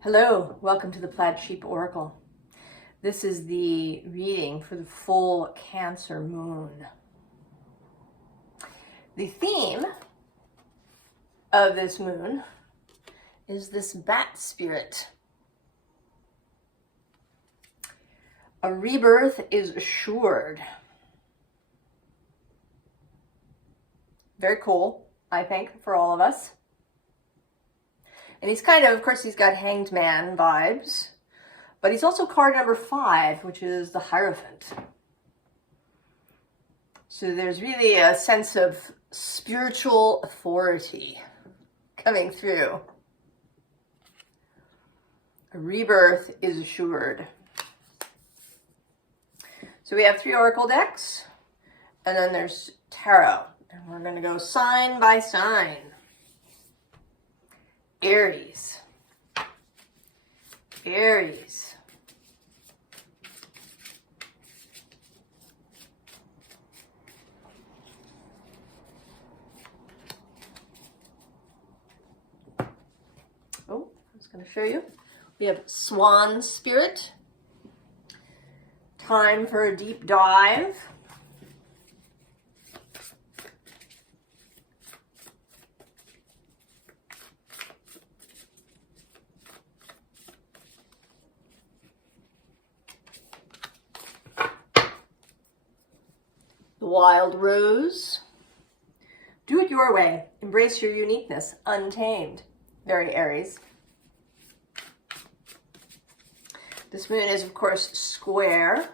Hello, welcome to the Plaid Sheep Oracle. This is the reading for the full Cancer moon. The theme of this moon is this bat spirit. A rebirth is assured. Very cool, I think, for all of us. And he's kind of course, he's got Hanged Man vibes, but he's also card number 5, which is the Hierophant. So there's really a sense of spiritual authority coming through. A rebirth is assured. So we have 3 oracle decks, and then there's tarot. And we're going to go sign by sign. Aries. Aries. Oh, I was going to show you. We have Swan Spirit. Time for a deep dive. The Wild Rose. Do it your way. Embrace your uniqueness. Untamed. Very Aries. This moon is, of course, square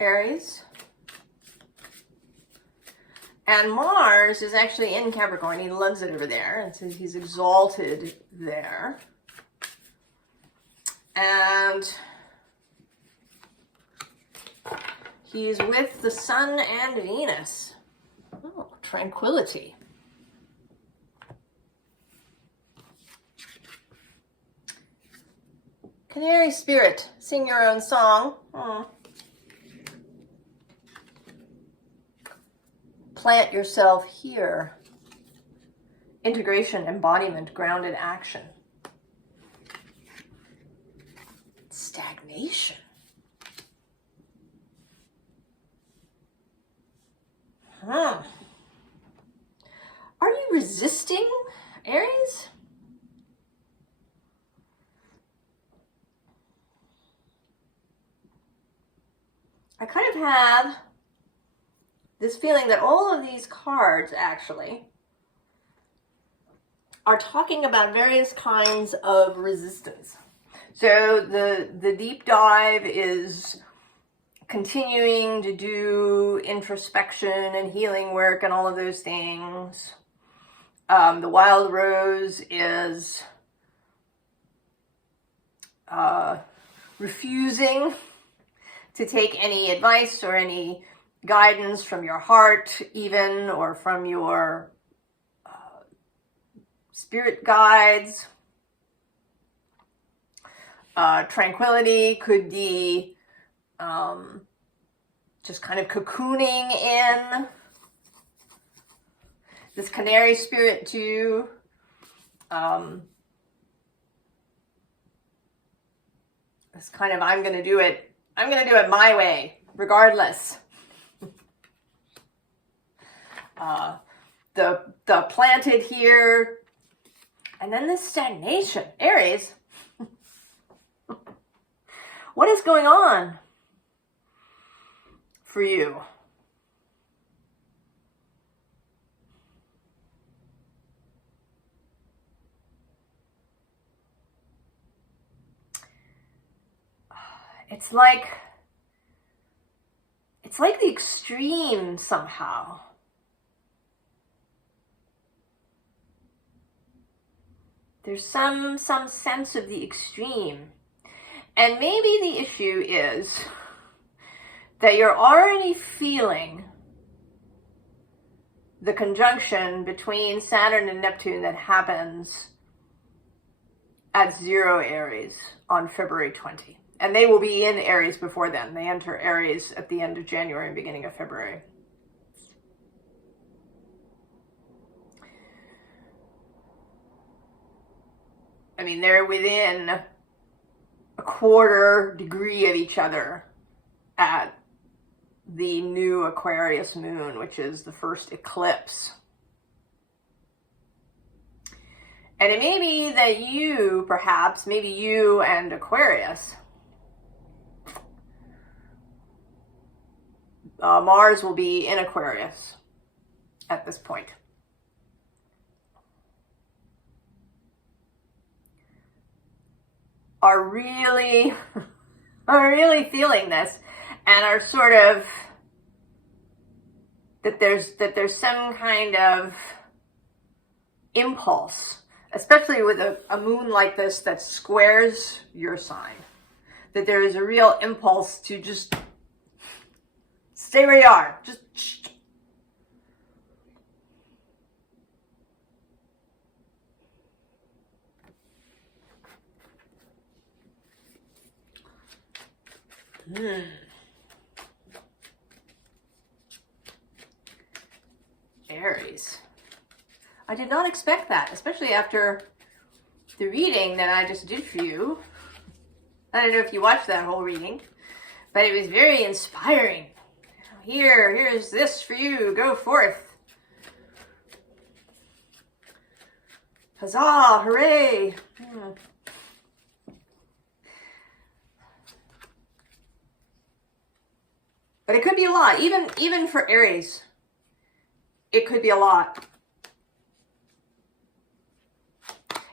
Aries. And Mars is actually in Capricorn. He loves it over there. And so he's exalted there. And he's with the Sun and Venus. Oh, tranquility. Canary Spirit, sing your own song. Plant yourself here. Integration, embodiment, grounded action. Stagnation. Are you resisting, Aries? I kind of have this feeling that all of these cards actually are talking about various kinds of resistance. So the deep dive is continuing to do introspection and healing work and all of those things. The Wild Rose is refusing to take any advice or any guidance from your heart even, or from your spirit guides. Tranquility could be just kind of cocooning in. This Canary Spirit too. This kind of, I'm going to do it my way, regardless. The planted here. And then this stagnation. Aries. What is going on for you? It's like the extreme somehow. There's some sense of the extreme. And maybe the issue is that you're already feeling the conjunction between Saturn and Neptune that happens at 0 Aries on February 20. And they will be in Aries before then. They enter Aries at the end of January and beginning of February. I mean, they're within a quarter degree of each other at the new Aquarius moon, which is the first eclipse. And it may be that you, perhaps, maybe you and Aquarius, Mars will be in Aquarius at this point. Are really feeling this, and are sort of that there's some kind of impulse, especially with a moon like this that squares your sign, that there is a real impulse to just stay where you are. Just Aries. I did not expect that, especially after the reading that I just did for you. I don't know if you watched that whole reading, but it was very inspiring. Here's this for you. Go forth. Huzzah, hooray. But it could be a lot, even for Aries. It could be a lot.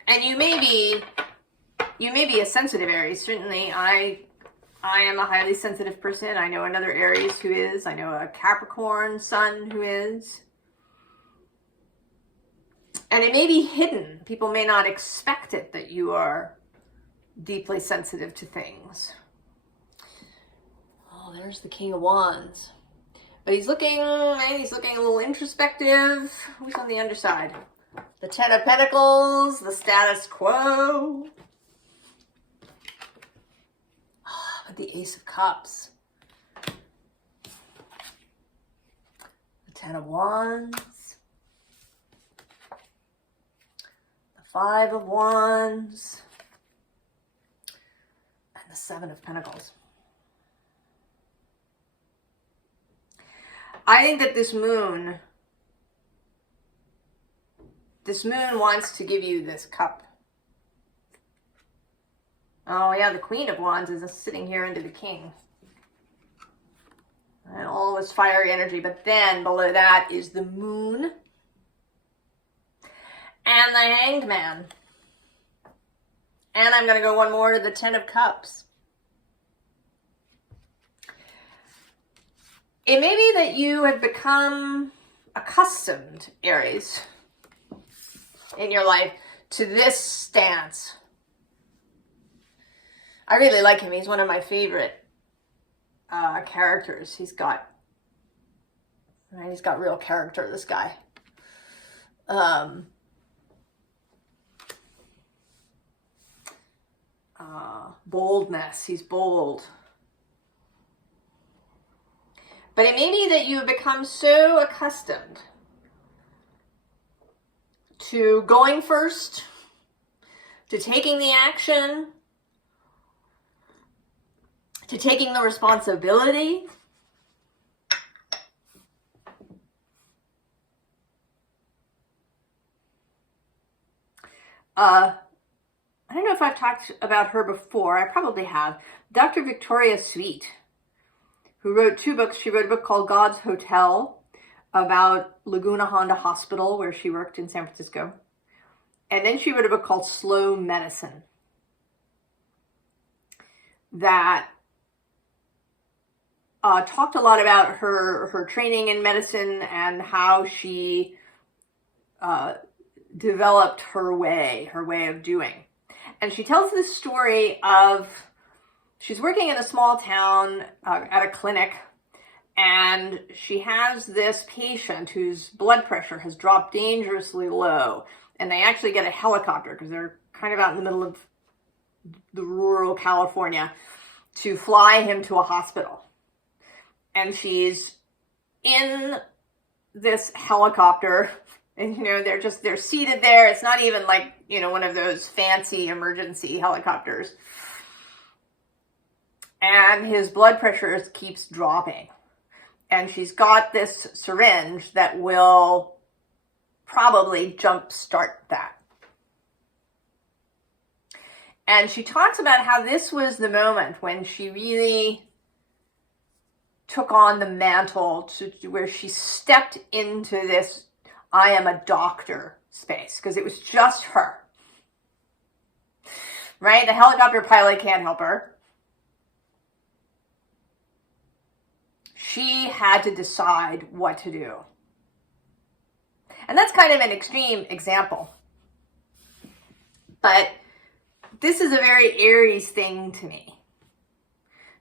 And you may be a sensitive Aries. Certainly, I am a highly sensitive person. I know another Aries who is. I know a Capricorn sun who is. And it may be hidden. People may not expect it, that you are deeply sensitive to things. Oh, there's the King of Wands. But he's looking a little introspective. Who's on the underside? The Ten of Pentacles, the status quo. But the Ace of Cups. The Ten of Wands. The Five of Wands. And the Seven of Pentacles. I think that this moon wants to give you this cup. Oh yeah, the Queen of Wands is sitting here under the King. And all this fiery energy, but then below that is the Moon and the Hanged Man. And I'm going to go one more to the Ten of Cups. It may be that you have become accustomed, Aries, in your life to this stance. I really like him. He's one of my favorite characters. He's got real character, this guy. Boldness. He's bold. But it may be that you have become so accustomed to going first, to taking the action, to taking the responsibility, I don't know if I've talked about her before. I probably have. Dr. Victoria Sweet, who wrote 2 books. She wrote a book called God's Hotel about Laguna Honda Hospital, where she worked in San Francisco. And then she wrote a book called Slow Medicine that talked a lot about her training in medicine and how she developed her way of doing. And she tells this story of, she's working in a small town at a clinic, and she has this patient whose blood pressure has dropped dangerously low. And they actually get a helicopter, because they're kind of out in the middle of the rural California, to fly him to a hospital. And she's in this helicopter And, they're seated there. It's not even like, one of those fancy emergency helicopters. And his blood pressure keeps dropping. And she's got this syringe that will probably jumpstart that. And she talks about how this was the moment when she really took on the mantle to where she stepped into this I am a doctor space, because it was just her. Right? The helicopter pilot can't help her. She had to decide what to do. And that's kind of an extreme example. But this is a very Aries thing to me.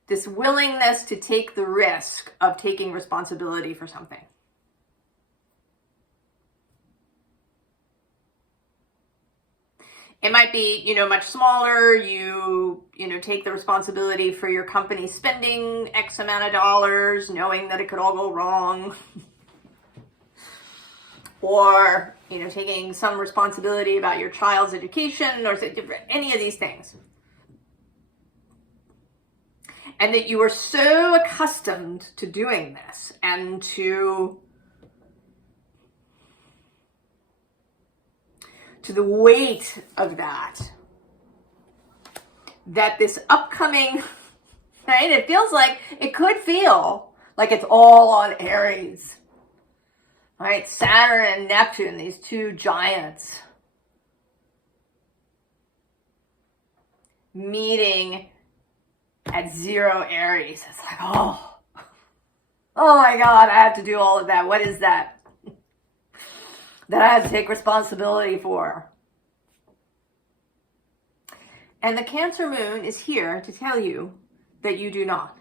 This willingness to take the risk of taking responsibility for something. It might be, much smaller. You take the responsibility for your company spending X amount of dollars, knowing that it could all go wrong. Or, taking some responsibility about your child's education, or any of these things. And that you are so accustomed to doing this and to the weight of that this upcoming, right? It could feel like it's all on Aries, right? Saturn and Neptune, these two giants, meeting at 0 Aries. It's like, oh my God, I have to do all of that. What is that? That I have to take responsibility for. And the Cancer moon is here to tell you that you do not.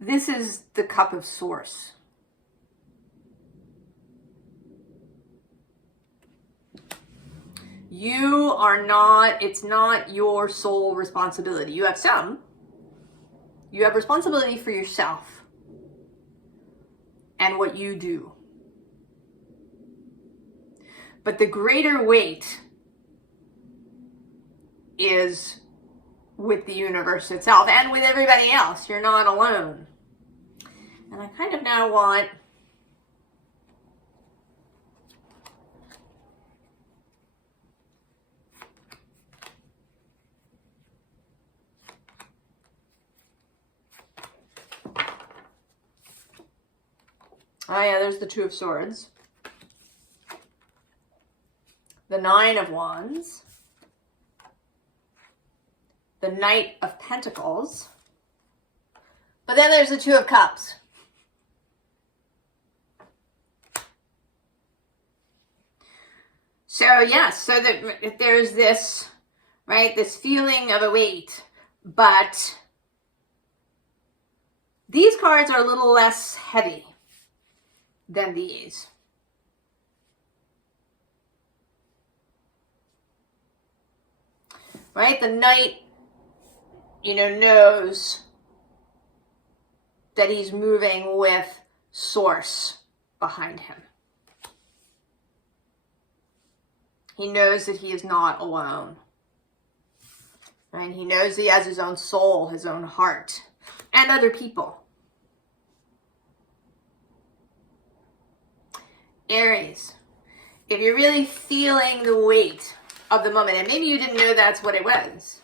This is the cup of source. You are not, it's not your sole responsibility. You have some. You have responsibility for yourself and what you do. But the greater weight is with the universe itself and with everybody else. You're not alone. And I kind of now want oh yeah, there's the Two of Swords. The Nine of Wands. The Knight of Pentacles. But then there's the Two of Cups. So yes, so that there's this, right, this feeling of a weight, but these cards are a little less heavy than these. Right? The Knight, knows that he's moving with Source behind him. He knows that he is not alone. Right? He knows he has his own soul, his own heart, and other people. Aries, if you're really feeling the weight of the moment, and maybe you didn't know that's what it was,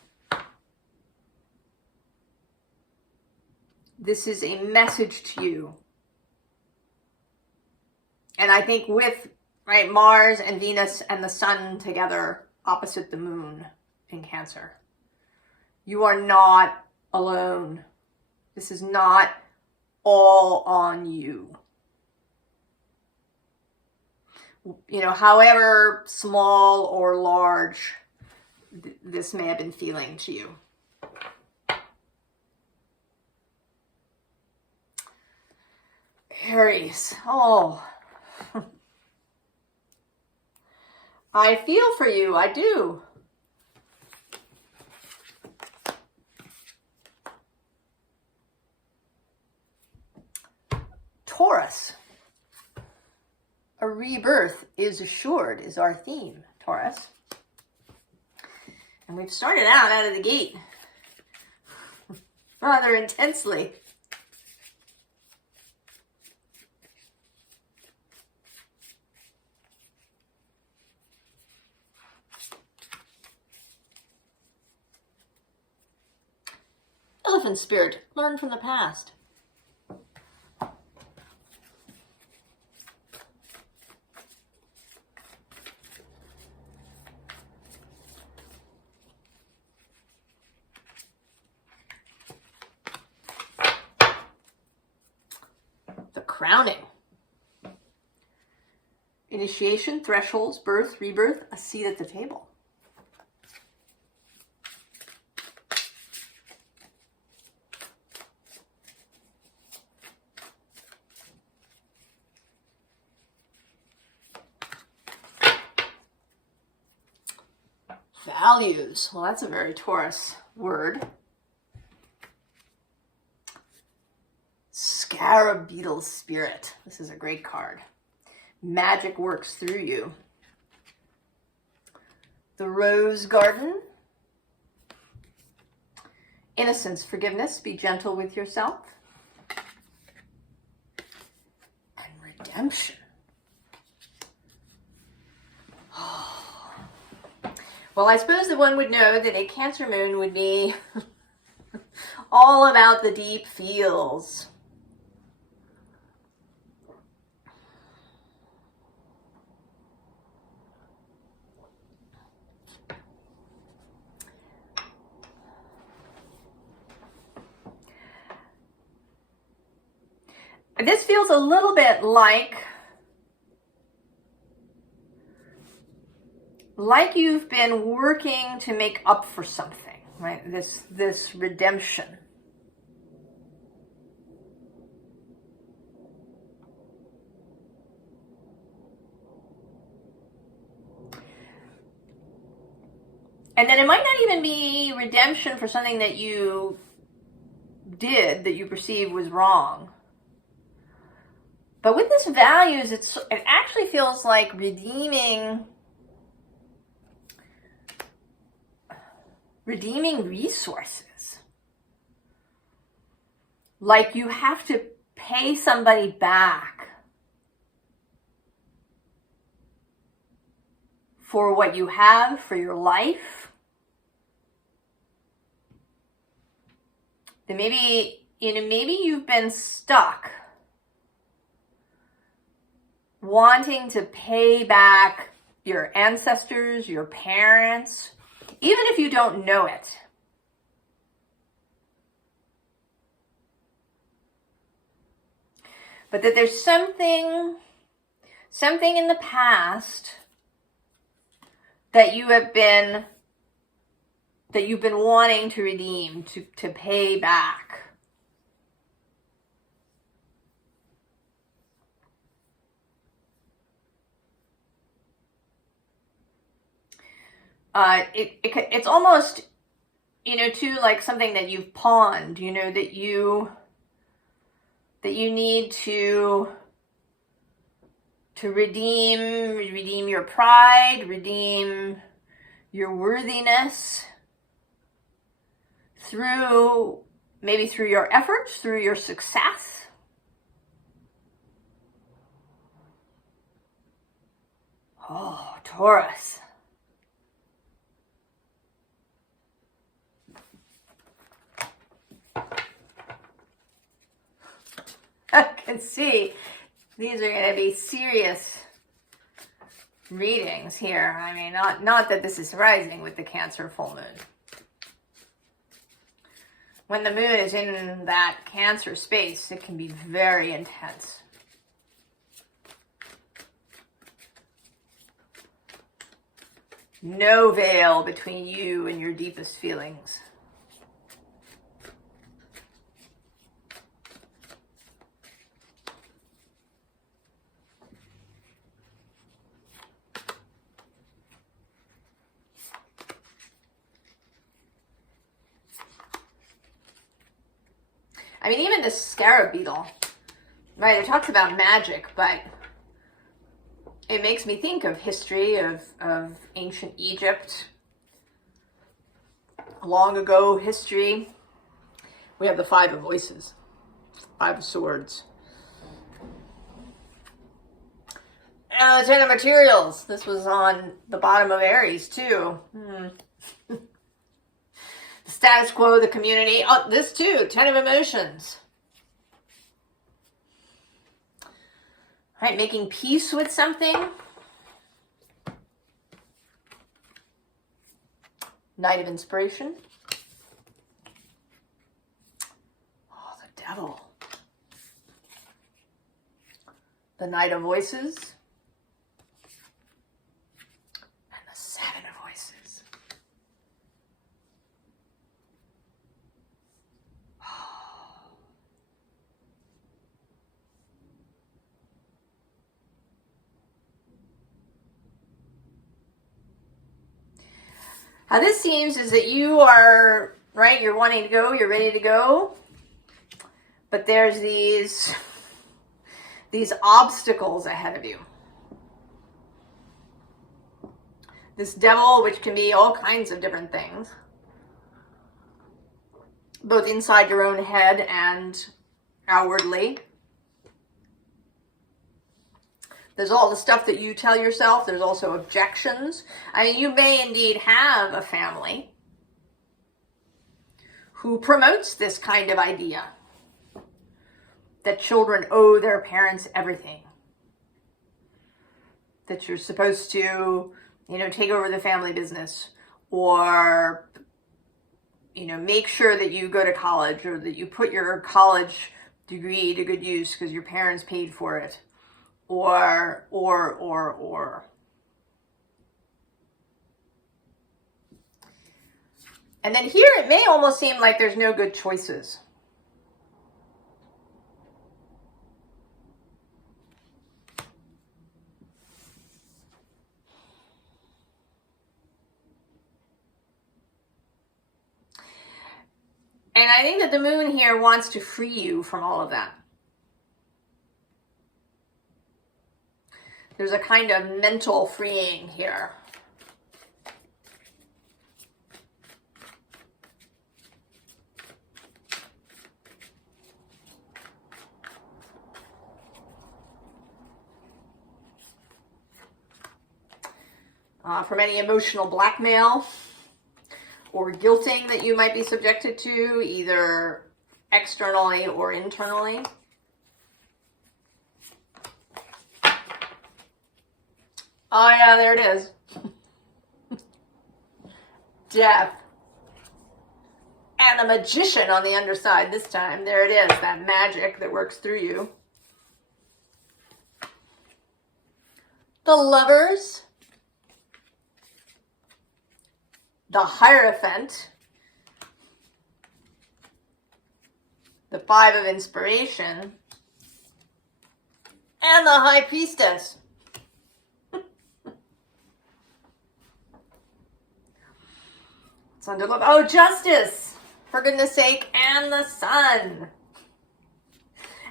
this is a message to you. And I think with, right, Mars and Venus and the Sun together opposite the Moon in Cancer, you are not alone. This is not all on you. However small or large this may have been feeling to you. Aries, oh, I feel for you, I do. Taurus. A rebirth is assured is our theme, Taurus. And we've started out of the gate rather intensely. Elephant spirit, learn from the past. The crowning. Initiation, thresholds, birth, rebirth, a seat at the table. Values. Well, that's a very Taurus word. Scarab beetle spirit. This is a great card. Magic works through you. The rose garden. Innocence, forgiveness, be gentle with yourself. And redemption. Well, I suppose that one would know that a Cancer moon would be all about the deep feels. This feels a little bit like you've been working to make up for something, right? This redemption. And then it might not even be redemption for something that you did that you perceive was wrong. But with this values, it actually feels like redeeming resources. Like you have to pay somebody back for what you have, for your life. Then maybe you've been stuck wanting to pay back your ancestors, your parents, even if you don't know it. But that there's something in the past that you've been wanting to redeem, to pay back. It's almost, too, like something that you've pawned, that you need to redeem your pride, redeem your worthiness through your efforts, through your success. Oh, Taurus. I can see these are going to be serious readings here. I mean, not that this is surprising with the Cancer full moon. When the moon is in that Cancer space, it can be very intense. No veil between you and your deepest feelings. I mean, even the scarab beetle, Right, it talks about magic, but it makes me think of history of ancient Egypt, long ago history. We have the Five of Voices, Five of Swords. Ten of Materials. This was on the bottom of Aries, too. The status quo, the community. Oh, this too, Ten of Emotions. Right, making peace with something. Knight of Inspiration. Oh, the Devil. The Knight of Voices. And the Seven of Voices. How this seems is that you are, right, you're wanting to go, you're ready to go, but there's these obstacles ahead of you. This devil, which can be all kinds of different things, both inside your own head and outwardly. There's all the stuff that you tell yourself. There's also objections. I mean, you may indeed have a family who promotes this kind of idea that children owe their parents everything. That you're supposed to, take over the family business, or, make sure that you go to college, or that you put your college degree to good use because your parents paid for it. Or. And then here it may almost seem like there's no good choices. And I think that the moon here wants to free you from all of that. There's a kind of mental freeing here. From any emotional blackmail or guilting that you might be subjected to, either externally or internally. Oh yeah, there it is. Death. And the Magician on the underside this time. There it is, that magic that works through you. The Lovers. The Hierophant. The Five of Inspiration. And the High Priestess. Sun to love. Oh, Justice, for goodness sake, and the Sun.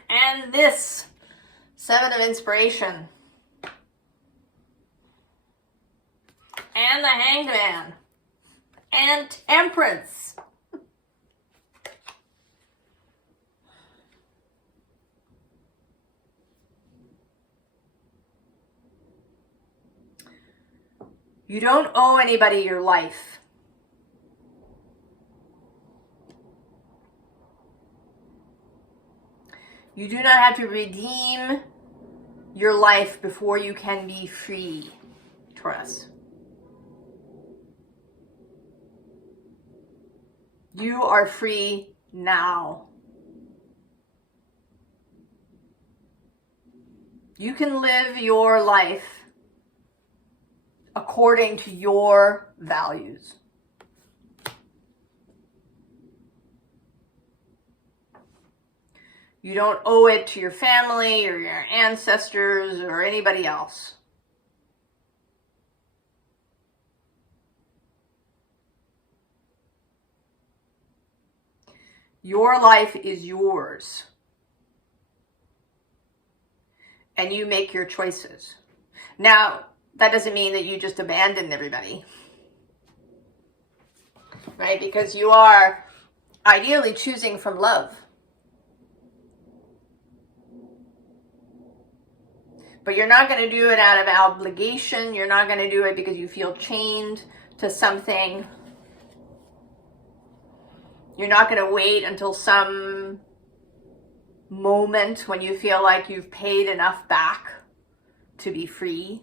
And this Seven of Inspiration. And the Hanged Man. And Temperance. You don't owe anybody your life. You do not have to redeem your life before you can be free, Taurus. You are free now. You can live your life according to your values. You don't owe it to your family or your ancestors or anybody else. Your life is yours. and you make your choices. Now, that doesn't mean that you just abandon everybody, right? Because you are ideally choosing from love. But you're not going to do it out of obligation. You're not going to do it because you feel chained to something. You're not going to wait until some moment when you feel like you've paid enough back to be free.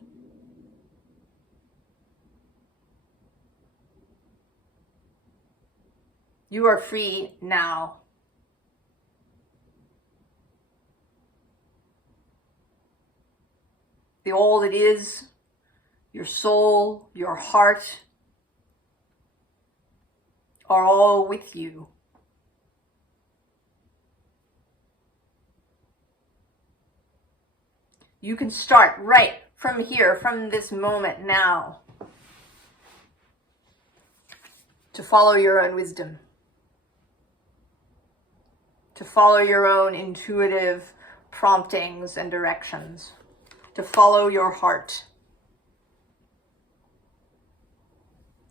You are free now. All it is, your soul, your heart, are all with you. You can start right from here, from this moment now, to follow your own wisdom, to follow your own intuitive promptings and directions, to follow your heart,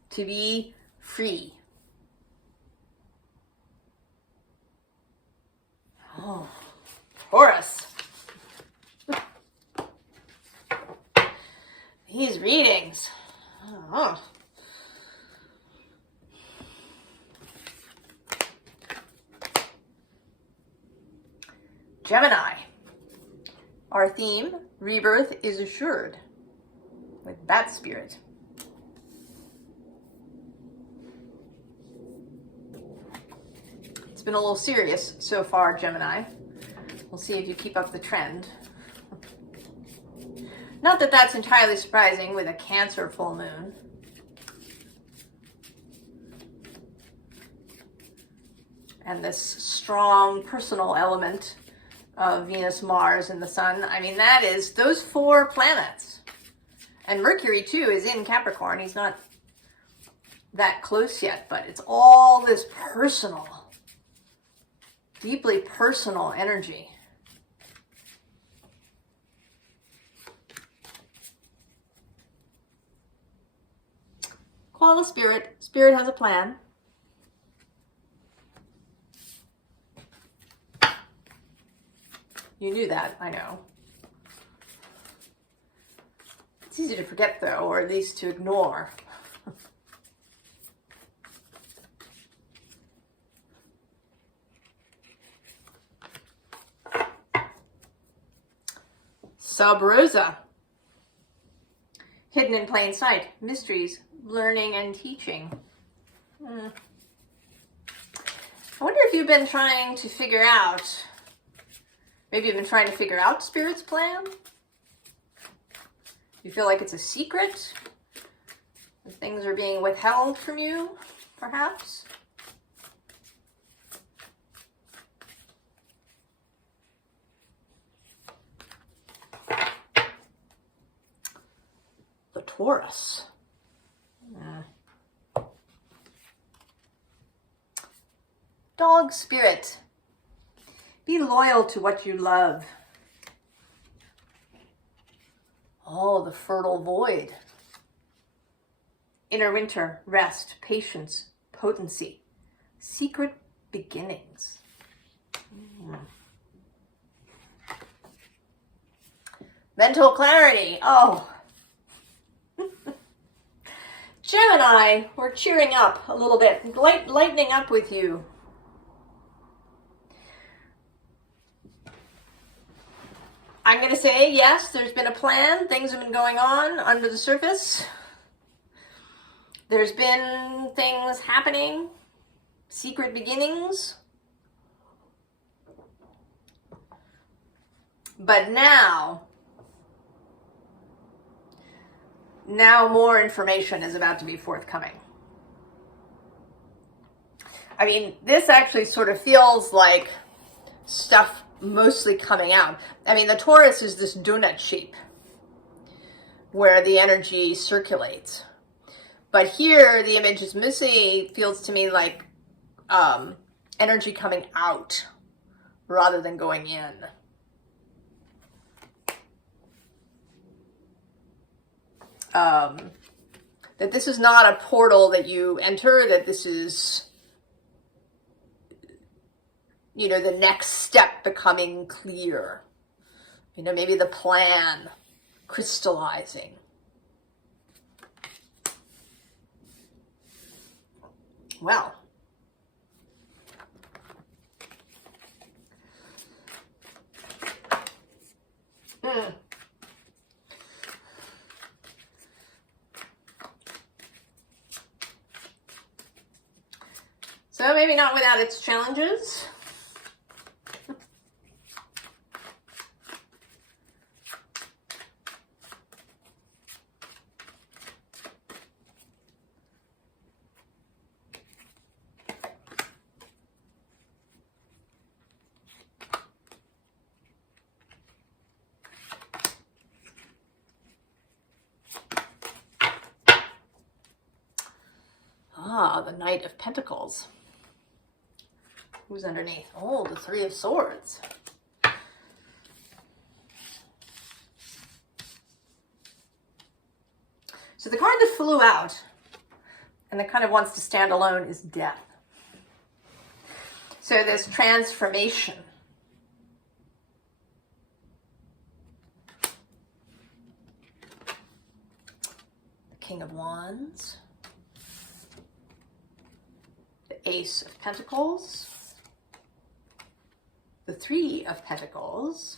to be free. Oh, Taurus. These readings. Oh. Gemini. Our theme, rebirth is assured, with Bat Spirit. It's been a little serious so far, Gemini. We'll see if you keep up the trend. Not that that's entirely surprising with a Cancer full moon. And this strong personal element of Venus, Mars, and the Sun. I mean, that is those 4 planets. And Mercury, too, is in Capricorn. He's not that close yet, but it's all this personal, deeply personal energy. Call the Spirit. Spirit has a plan. You knew that, I know. It's easy to forget, though, or at least to ignore. Sub Rosa. Hidden in plain sight. Mysteries, learning, and teaching. I wonder if you've been trying to figure out... Maybe you've been trying to figure out Spirit's plan. You feel like it's a secret. Things are being withheld from you, perhaps. The Taurus. Dog Spirit. Be loyal to what you love. Oh, the fertile void. Inner winter, rest, patience, potency, secret beginnings. Mental clarity. Oh. Gemini, we're cheering up a little bit, lightening up with you. I'm going to say, yes, there's been a plan. Things have been going on under the surface. There's been things happening, secret beginnings. But now more information is about to be forthcoming. I mean, this actually sort of feels like stuff mostly coming out. I mean, the Taurus is this donut shape where the energy circulates. But here, the image is mostly feels to me like energy coming out rather than going in. that this is not a portal that you enter, that this is, you know, the next step becoming clear. You know, maybe the plan crystallizing. Well, so maybe not without its challenges. The Knight of Pentacles. Who's underneath? Oh, the Three of Swords. So the card that flew out and that kind of wants to stand alone is Death. So this transformation. The King of Wands. Ace of Pentacles, the Three of Pentacles,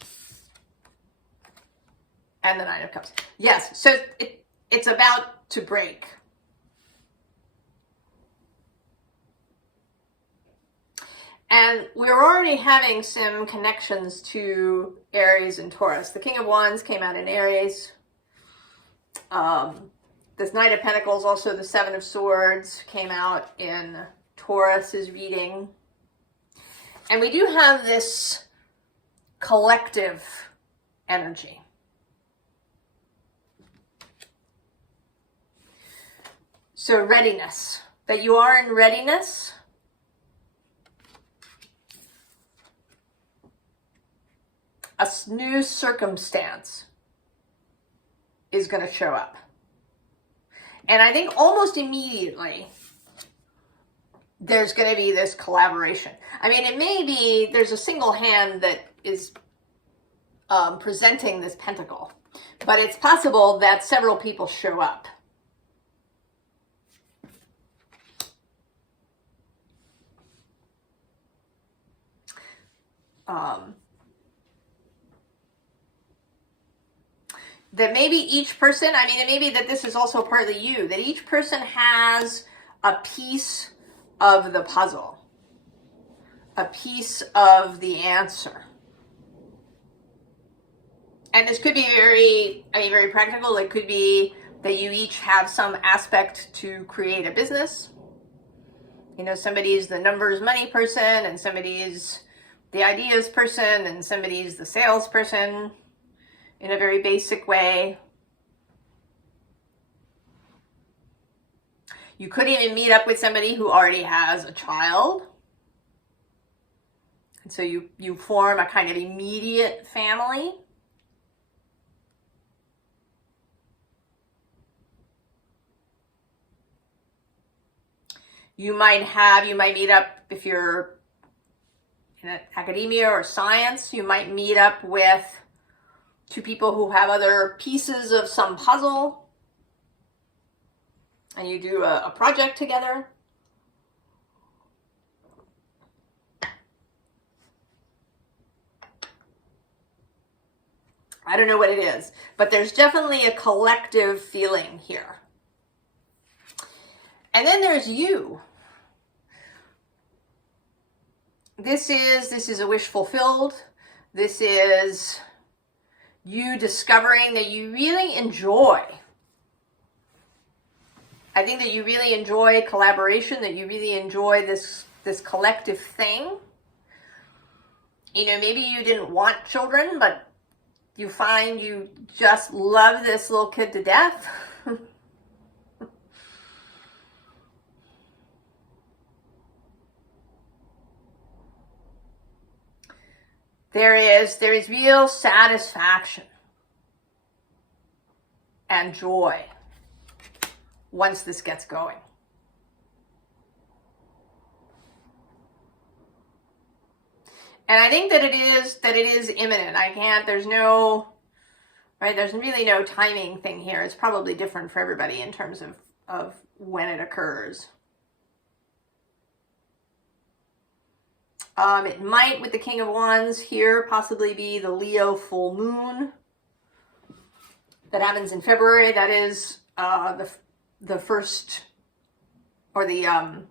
and the Nine of Cups. Yes, so it's about to break. And we're already having some connections to Aries and Taurus. The King of Wands came out in Aries. This Knight of Pentacles, also the Seven of Swords, came out in Taurus's reading. And we do have this collective energy. So readiness, that you are in readiness. A new circumstance is going to show up. And I think almost immediately, there's going to be this collaboration. I mean, it may be there's a single hand that is presenting this pentacle, but it's possible that several people show up. That maybe each person, I mean, it may be that this is also partly you, that each person has a piece of the puzzle, a piece of the answer. And this could be very practical. It could be that you each have some aspect to create a business. You know, somebody's the numbers money person, and somebody's the ideas person, and somebody's the salesperson in a very basic way. You could even meet up with somebody who already has a child. And so you form a kind of immediate family. You might meet up, if you're in academia or science, you might meet up with two people who have other pieces of some puzzle. And you do a project together. I don't know what it is, but there's definitely a collective feeling here. And then there's you. This is a wish fulfilled. This is you discovering that you really enjoy. I think that you really enjoy collaboration, that you really enjoy this collective thing. You know, maybe you didn't want children, but you find you just love this little kid to death. There is real satisfaction and joy once this gets going. And I think that it is imminent. There's no, right, there's really no timing thing here. It's probably different for everybody in terms of when it occurs. It might, with the King of Wands here, possibly be the Leo full moon that happens in February. That is the first, or the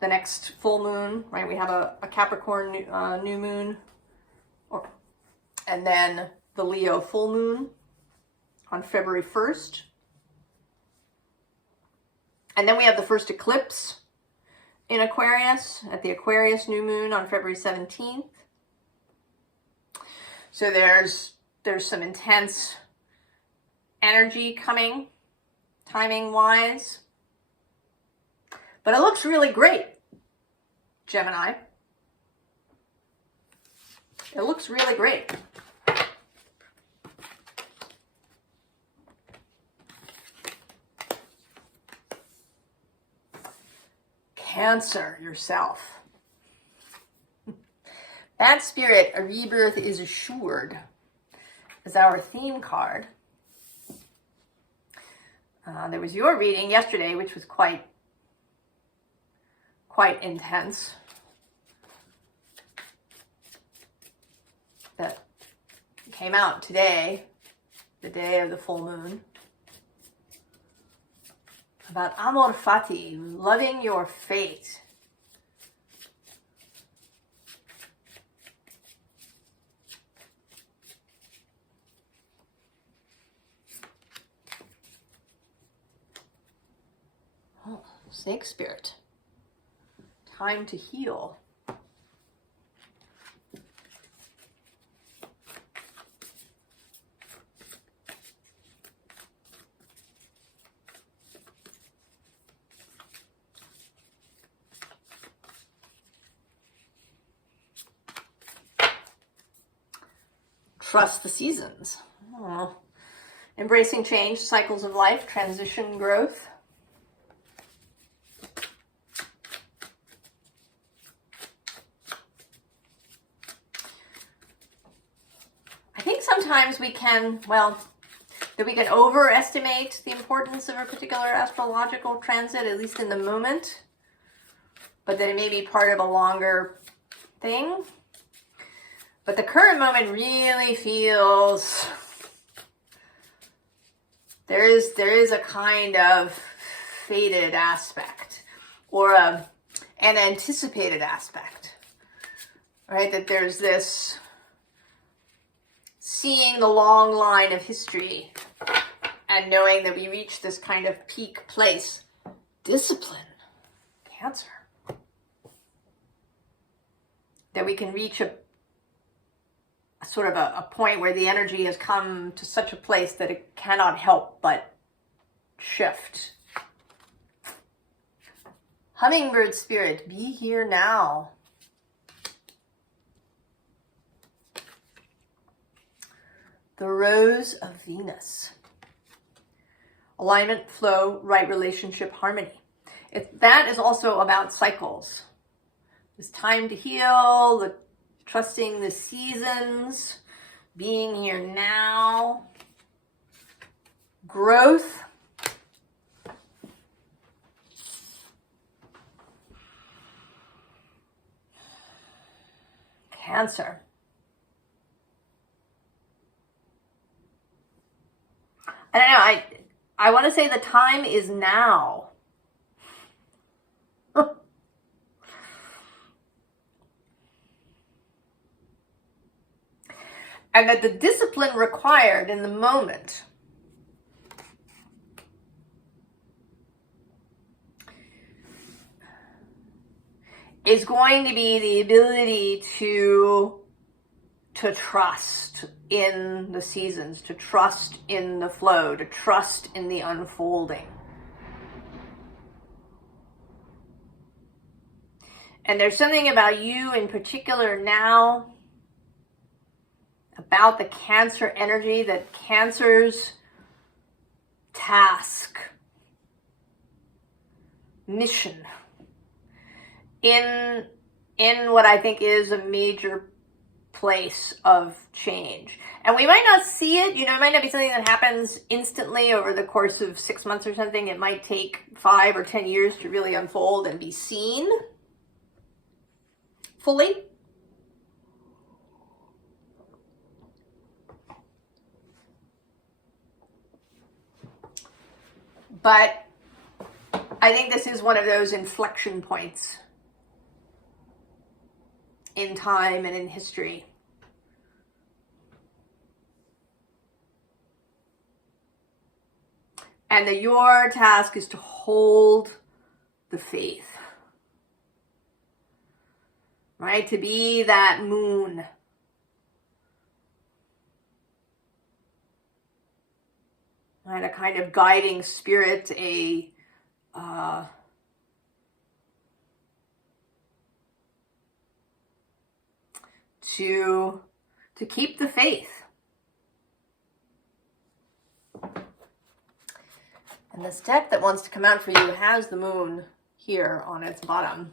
next full moon, right? We have a Capricorn new moon, and then the Leo full moon on February 1st. And then we have the first eclipse in Aquarius at the Aquarius new moon on February 17th. So there's some intense energy coming, timing-wise. But it looks really great, Gemini. It looks really great. Cancer yourself. Bad Spirit, a rebirth is assured, is our theme card. There was your reading yesterday, which was quite intense. That came out today, the day of the full moon. About amor fati, loving your fate. Oh, Snake Spirit. Time to heal. Trust the seasons. Oh. Embracing change, cycles of life, transition, growth. I think sometimes we can overestimate the importance of a particular astrological transit, at least in the moment, but that it may be part of a longer thing. But the current moment really feels there is a kind of fated aspect, or an anticipated aspect, right? That there's this seeing the long line of history and knowing that we reach this kind of peak place. Discipline, Cancer. That we can reach a point where the energy has come to such a place that it cannot help but shift. Hummingbird Spirit, be here now. The Rose of Venus. Alignment, flow, right relationship, harmony. That is also about cycles. It's time to heal, trusting the seasons, being here now, growth. Cancer. I don't know, I want to say the time is now. And that the discipline required in the moment is going to be the ability to trust in the seasons, to trust in the flow, to trust in the unfolding. And there's something about you in particular now, about the Cancer energy, that Cancers task, mission in what I think is a major place of change. And we might not see it, you know, it might not be something that happens instantly over the course of 6 months or something. It might take 5 or 10 years to really unfold and be seen fully. But I think this is one of those inflection points in time and in history. And that your task is to hold the faith, right? To be that moon. Right? A kind of guiding spirit, to keep the faith. And this deck that wants to come out for you has the moon here on its bottom.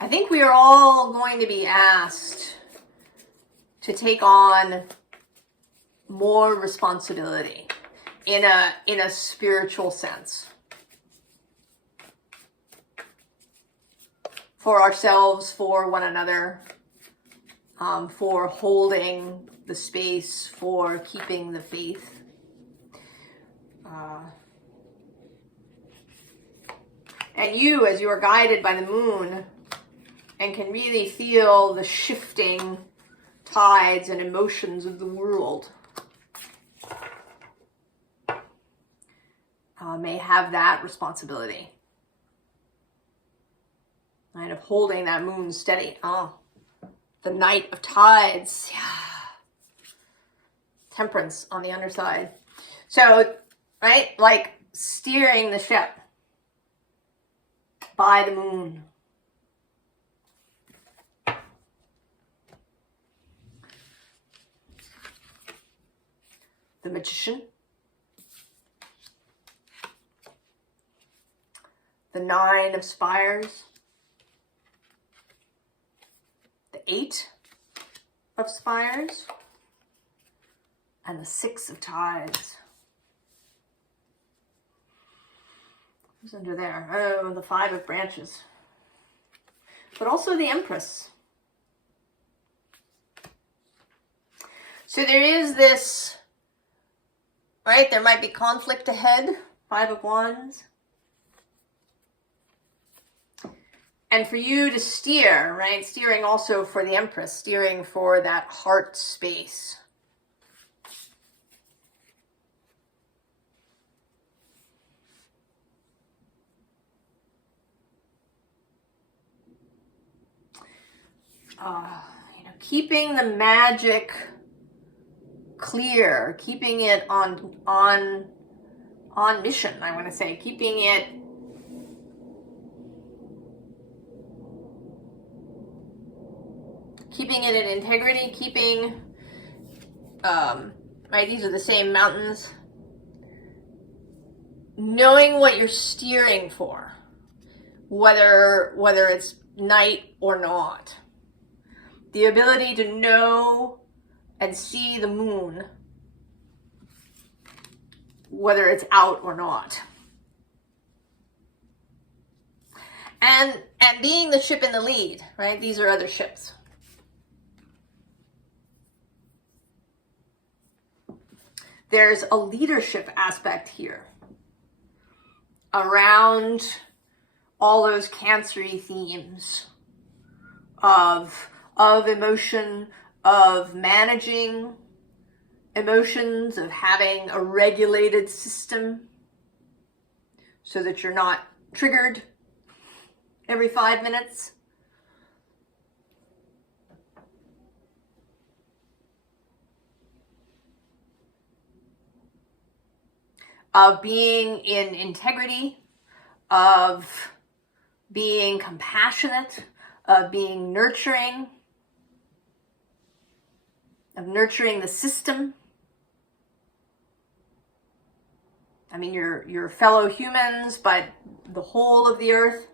I think we are all going to be asked to take on more responsibility in a spiritual sense for ourselves, for one another, for holding the space, for keeping the faith. And you, as you are guided by the moon and can really feel the shifting tides and emotions of the world, may have that responsibility. Kind of holding that moon steady. Oh, the Knight of Tides. Yeah. Temperance on the underside. So, right, like steering the ship by the moon. The Magician. The 9 of Spires. The 8 of Spires. And the 6 of Tides. Who's under there? Oh, the 5 of Branches. But also the Empress. So there is this, right? There might be conflict ahead. 5 of Wands. And for you to steer, right? Steering also for the Empress. Steering for that heart space. Keeping the magic clear, keeping it on mission, I want to say, keeping it in integrity, keeping, right, these are the same mountains, knowing what you're steering for, whether it's night or not. The ability to know and see the moon, whether it's out or not. And being the ship in the lead, right? These are other ships. There's a leadership aspect here around all those Cancer-y themes of emotion, of managing emotions, of having a regulated system so that you're not triggered every 5 minutes. of being in integrity, of being compassionate, of being nurturing, of nurturing the system. I mean, your fellow humans, but the whole of the earth.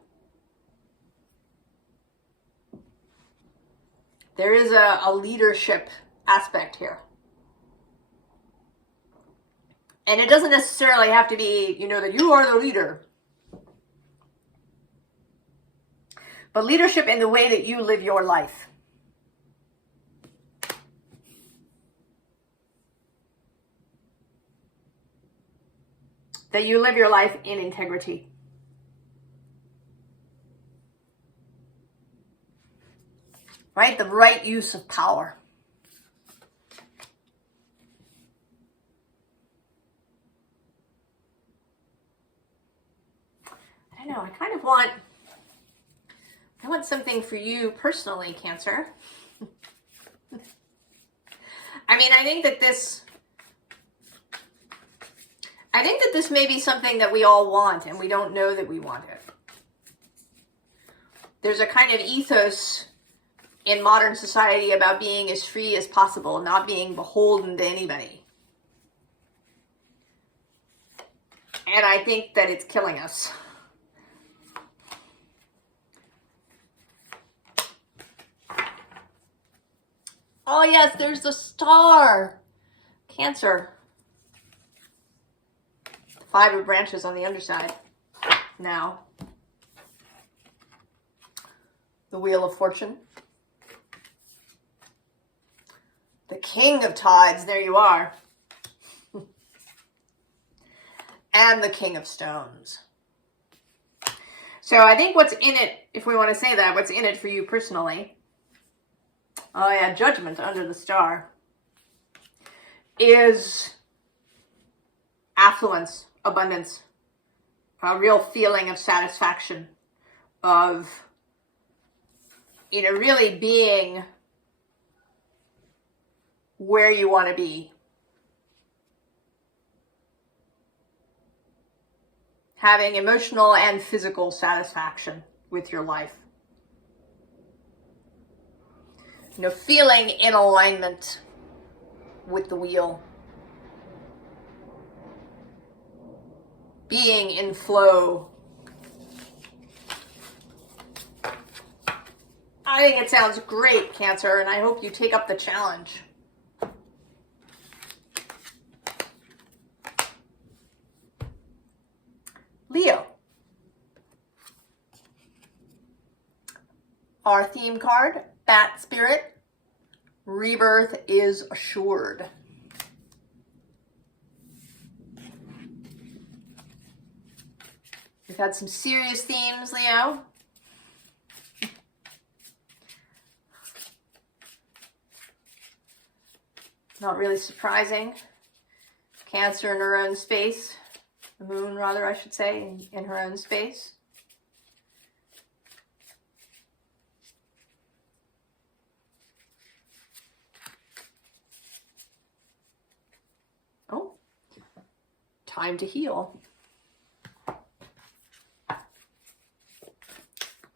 There is a leadership aspect here. And it doesn't necessarily have to be, you know, that you are the leader. But leadership in the way that you live your life. That you live your life in integrity. Right? The right use of power. I don't know, I want something for you personally, Cancer. I mean, I think that this may be something that we all want and we don't know that we want it. There's a kind of ethos in modern society about being as free as possible, not being beholden to anybody. And I think that it's killing us. Oh yes, there's the star. Cancer. 5 of branches on the underside. Now. The Wheel of Fortune. The King of Tides, there you are. And the King of Stones. So I think what's in it, if we want to say that, what's in it for you personally, oh yeah, Judgment under the star, is affluence, abundance, a real feeling of satisfaction, of, you know, really being where you want to be. Having emotional and physical satisfaction with your life. You know, feeling in alignment with the wheel. Being in flow. I think it sounds great, Cancer, and I hope you take up the challenge. Leo. Our theme card, Bat Spirit, rebirth is assured. We've had some serious themes, Leo. Not really surprising. Cancer in her own space. The moon, rather, I should say, in her own space. Oh, time to heal.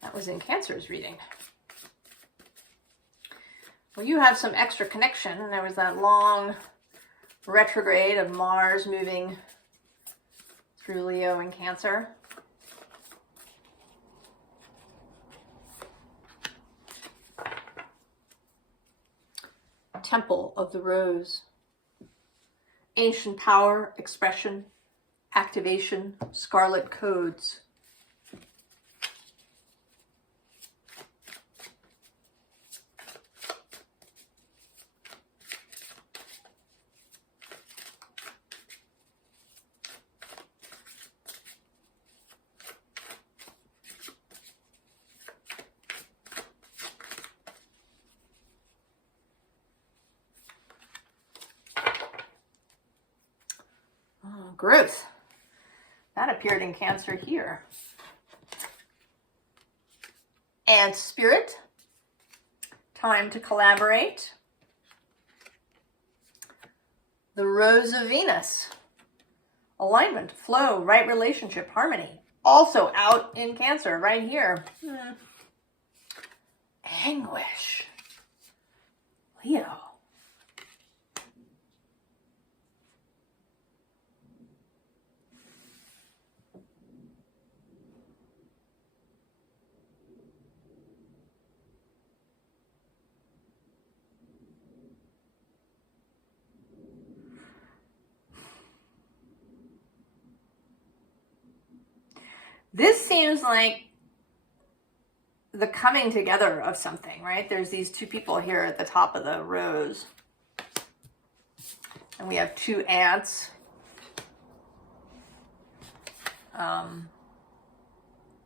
That was in Cancer's reading. Well, you have some extra connection, and there was that long retrograde of Mars moving through Leo and Cancer. Temple of the Rose. Ancient power, expression, activation, scarlet codes. Growth. That appeared in Cancer here. And Spirit. Time to collaborate. The Rose of Venus. alignment, flow, right relationship, harmony. Also out in Cancer right here. Anguish. Leo. This seems like the coming together of something, right? There's these two people here at the top of the rows. And we have two ants.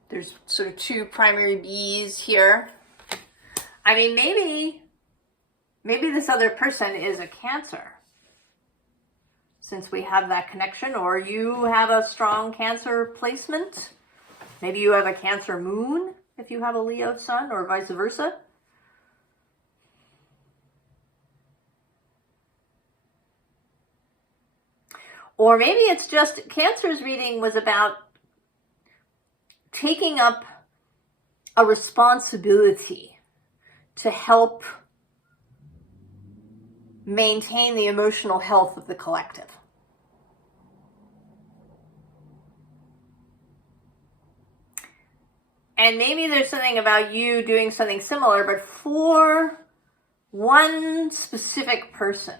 There's sort of two primary bees here. I mean, maybe this other person is a Cancer, since we have that connection, or you have a strong Cancer placement. Maybe you have a Cancer moon if you have a Leo sun, or vice versa. Or maybe it's just Cancer's reading was about taking up a responsibility to help maintain the emotional health of the collective. And maybe there's something about you doing something similar, but for one specific person.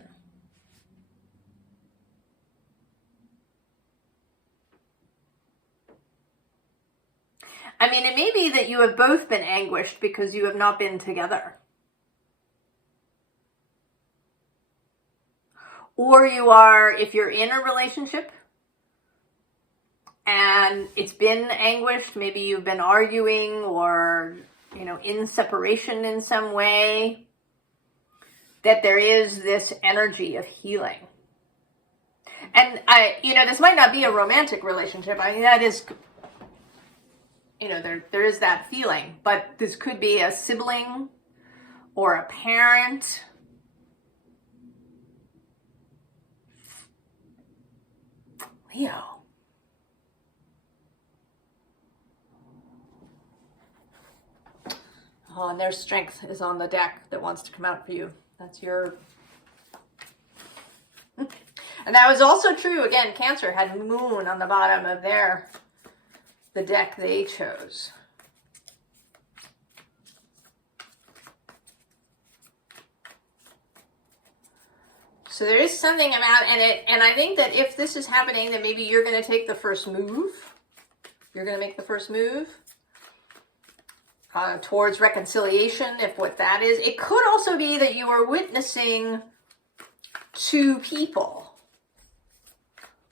I mean, it may be that you have both been anguished because you have not been together. Or you are, if you're in a relationship and it's been anguished, maybe you've been arguing or, in separation in some way, that there is this energy of healing. And this might not be a romantic relationship. I mean, that is, there is that feeling, but this could be a sibling or a parent. Leo. Oh, and their strength is on the deck that wants to come out for you. That's your... And that was also true, again, Cancer had moon on the bottom of the deck they chose. So there is something about it, and I think that if this is happening, then maybe you're going to take the first move. You're going to make the first move towards reconciliation, if what that is. It could also be that you are witnessing two people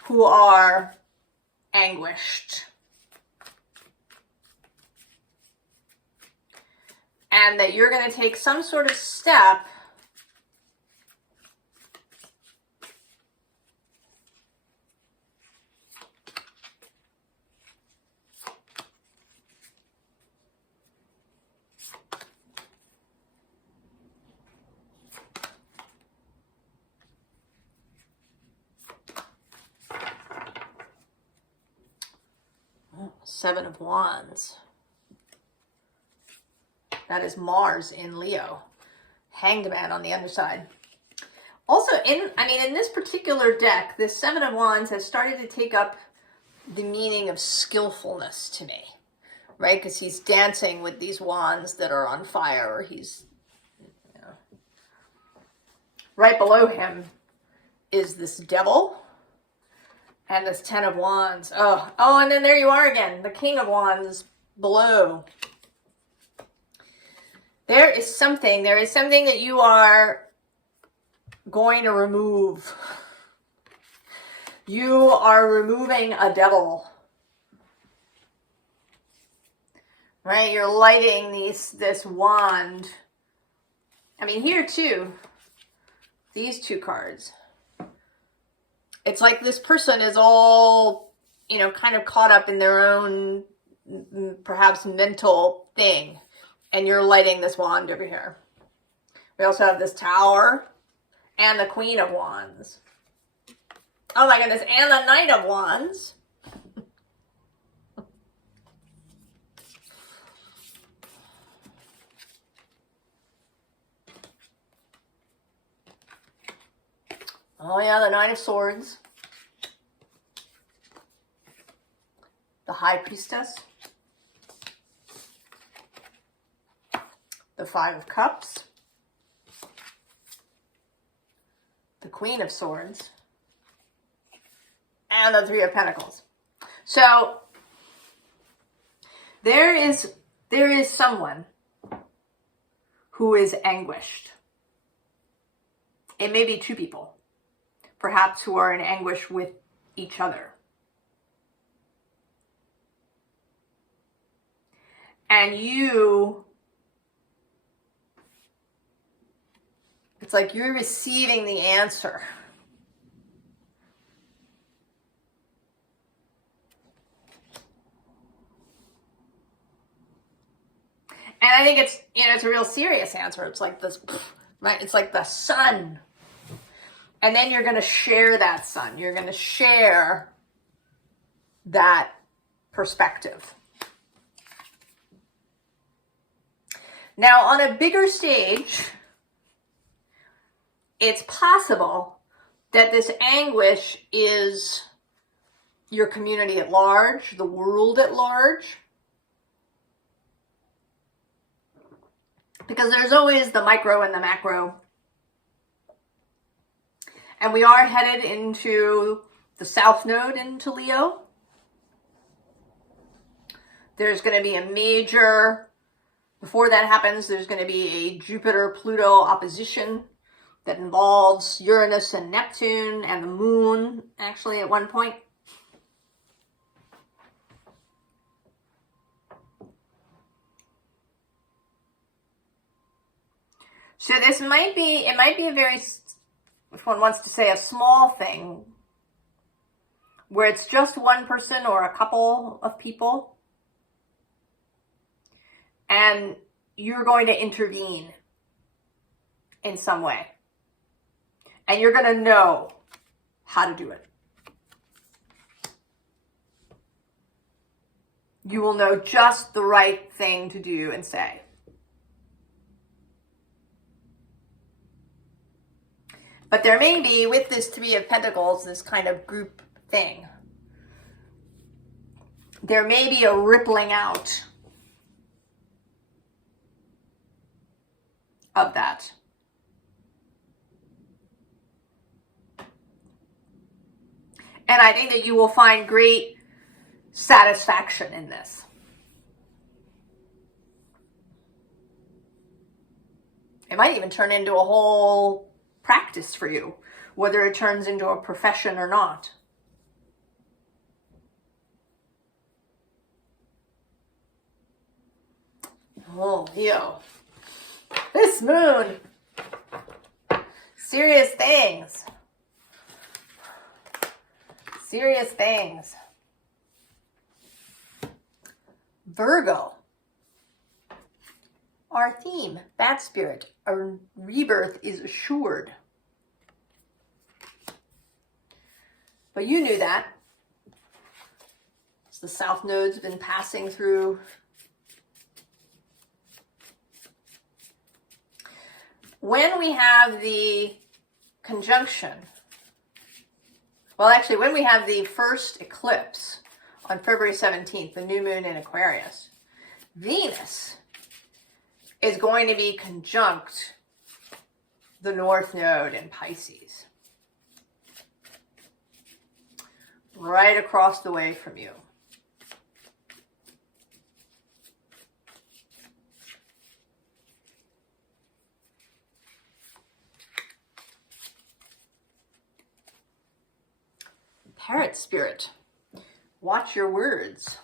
who are anguished. And that you're going to take some sort of step Seven of Wands. That is Mars in Leo. Hanged Man on the underside. Also, in this particular deck, this Seven of Wands has started to take up the meaning of skillfulness to me, right? Because he's dancing with these wands that are on fire. Or he's, right below him is this devil. And this Ten of Wands. Oh, and then there you are again. The King of Wands below. There is something that you are going to remove. You are removing a devil. Right? You're lighting this wand. I mean, here too, these two cards. It's like this person is all, kind of caught up in their own, perhaps mental thing. And you're lighting this wand over here. We also have this Tower and the Queen of Wands. Oh my goodness, and the Knight of Wands. Oh yeah, the Nine of Swords. The High Priestess. The Five of Cups. The Queen of Swords. And the Three of Pentacles. So there is someone who is anguished. It may be two people, perhaps, who are in anguish with each other. And it's like you're receiving the answer. And I think it's, it's a real serious answer. It's like this, right? It's like the sun. And then you're going to share that sun. You're going to share that perspective. Now, on a bigger stage, it's possible that this anguish is your community at large, the world at large. Because there's always the micro and the macro. And we are headed into the South Node into Leo. There's going to be a major, before that happens, there's going to be a Jupiter-Pluto opposition that involves Uranus and Neptune and the Moon, actually, at one point. So this might be, it might be a very, if one wants to say, a small thing, where it's just one person or a couple of people, and you're going to intervene in some way. And you're going to know how to do it. You will know just the right thing to do and say. But there may be, with this Three of Pentacles, this kind of group thing, there may be a rippling out of that. And I think that you will find great satisfaction in this. It might even turn into a whole practice for you, whether it turns into a profession or not. Oh, Leo. This moon. Serious things. Serious things. Virgo. Our theme, Bat Spirit, a rebirth is assured. But you knew that. The South Node's been passing through. When we have the conjunction, well, actually, when we have the first eclipse on February 17th, the new moon in Aquarius, Venus is going to be conjunct the North Node in Pisces. Right across the way from you. Parrot spirit, watch your words.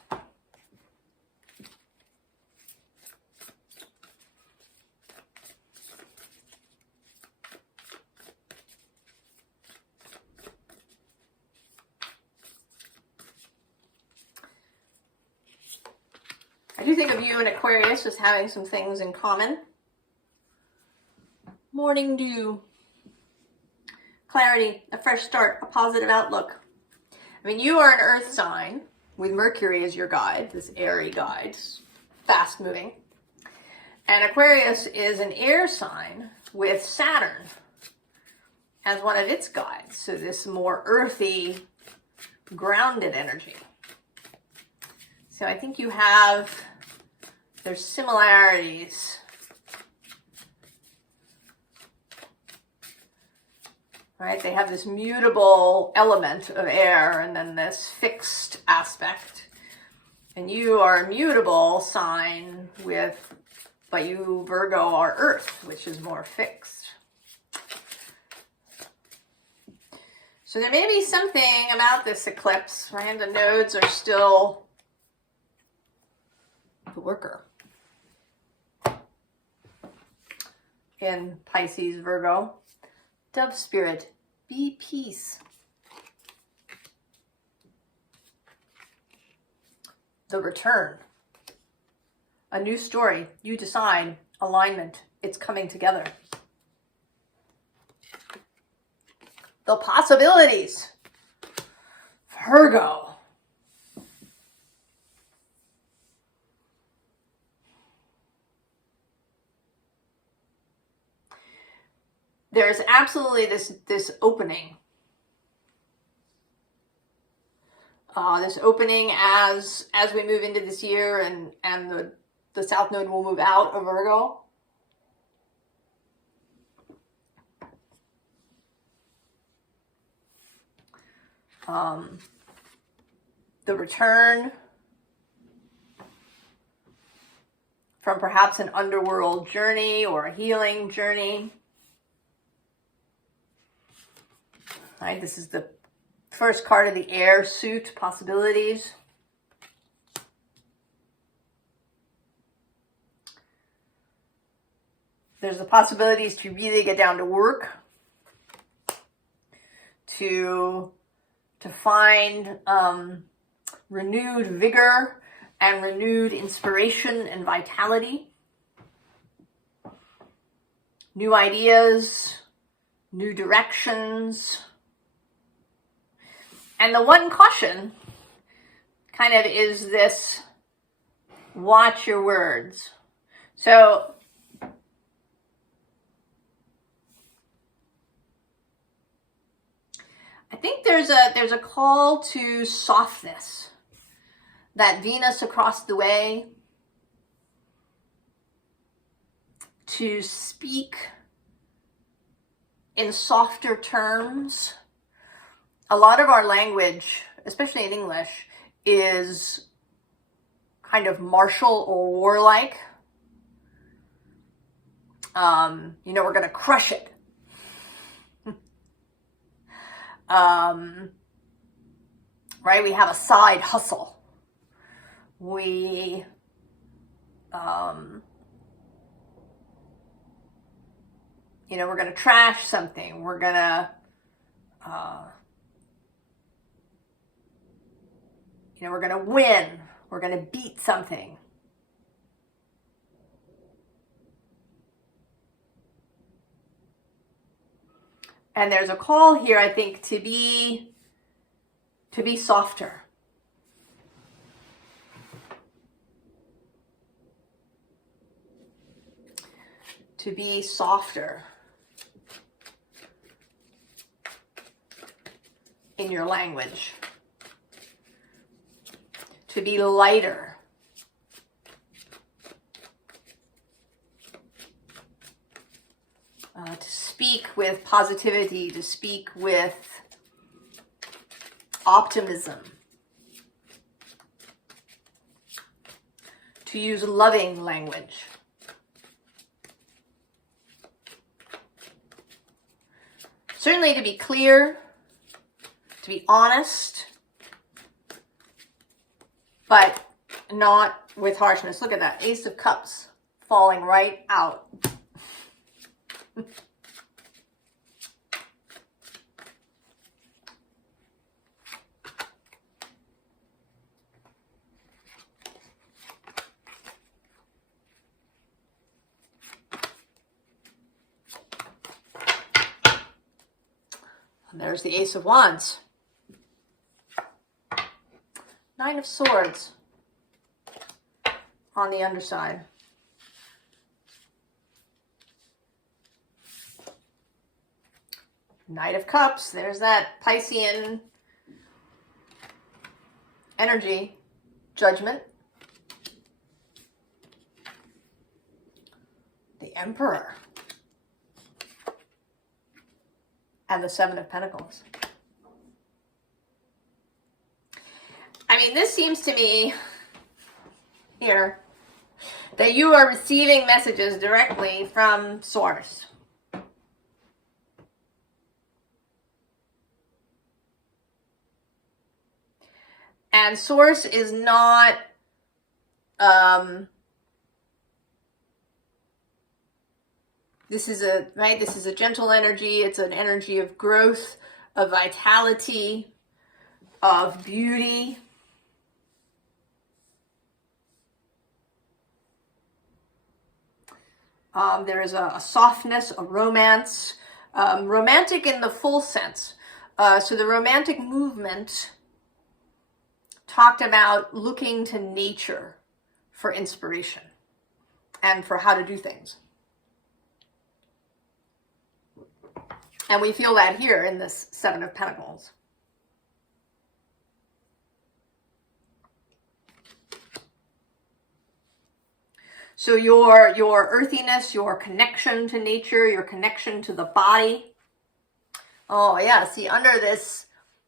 I do think of you and Aquarius as having some things in common. Morning dew. clarity, a fresh start, a positive outlook. I mean, you are an earth sign with Mercury as your guide, this airy guide, fast moving. And Aquarius is an air sign with Saturn as one of its guides. So this more earthy, grounded energy. So I think there's similarities. Right? They have this mutable element of air and then this fixed aspect. And you are a mutable sign but you, Virgo, are earth, which is more fixed. So there may be something about this eclipse, right? The nodes are still the worker in Pisces, Virgo. Dove spirit, be peace. The return. A new story. You decide. Alignment. It's coming together. The possibilities. Virgo. There's absolutely this opening. This opening as we move into this year and the South Node will move out of Virgo. The return from perhaps an underworld journey or a healing journey. Right, this is the first card of the air suit, possibilities. There's the possibilities to really get down to work, to find renewed vigor and renewed inspiration and vitality, new ideas, new directions. And the one caution kind of is this, watch your words. So I think there's a call to softness. That Venus across the way, to speak in softer terms. A lot of our language, especially in English, is kind of martial or warlike. We're going to crush it. Right? We have a side hustle. We're going to trash something. We're going to, we're going to win. We're going to beat something. And there's a call here, I think, to be softer. To be softer in your language. To be lighter. To speak with positivity, to speak with optimism. To use loving language. Certainly to be clear, to be honest, but not with harshness. Look at that, Ace of Cups falling right out. There's the Ace of Wands. Nine of Swords on the underside. Knight of Cups. There's that Piscean energy. Judgment. The Emperor. And the Seven of Pentacles. I mean, this seems to me here that you are receiving messages directly from Source. And Source is not this is a gentle energy. It's an energy of growth, of vitality, of beauty. There is a softness, a romance, romantic in the full sense. So the romantic movement talked about looking to nature for inspiration and for how to do things. And we feel that here in this Seven of Pentacles. So your earthiness, your connection to nature, your connection to the body. Oh yeah, see, under this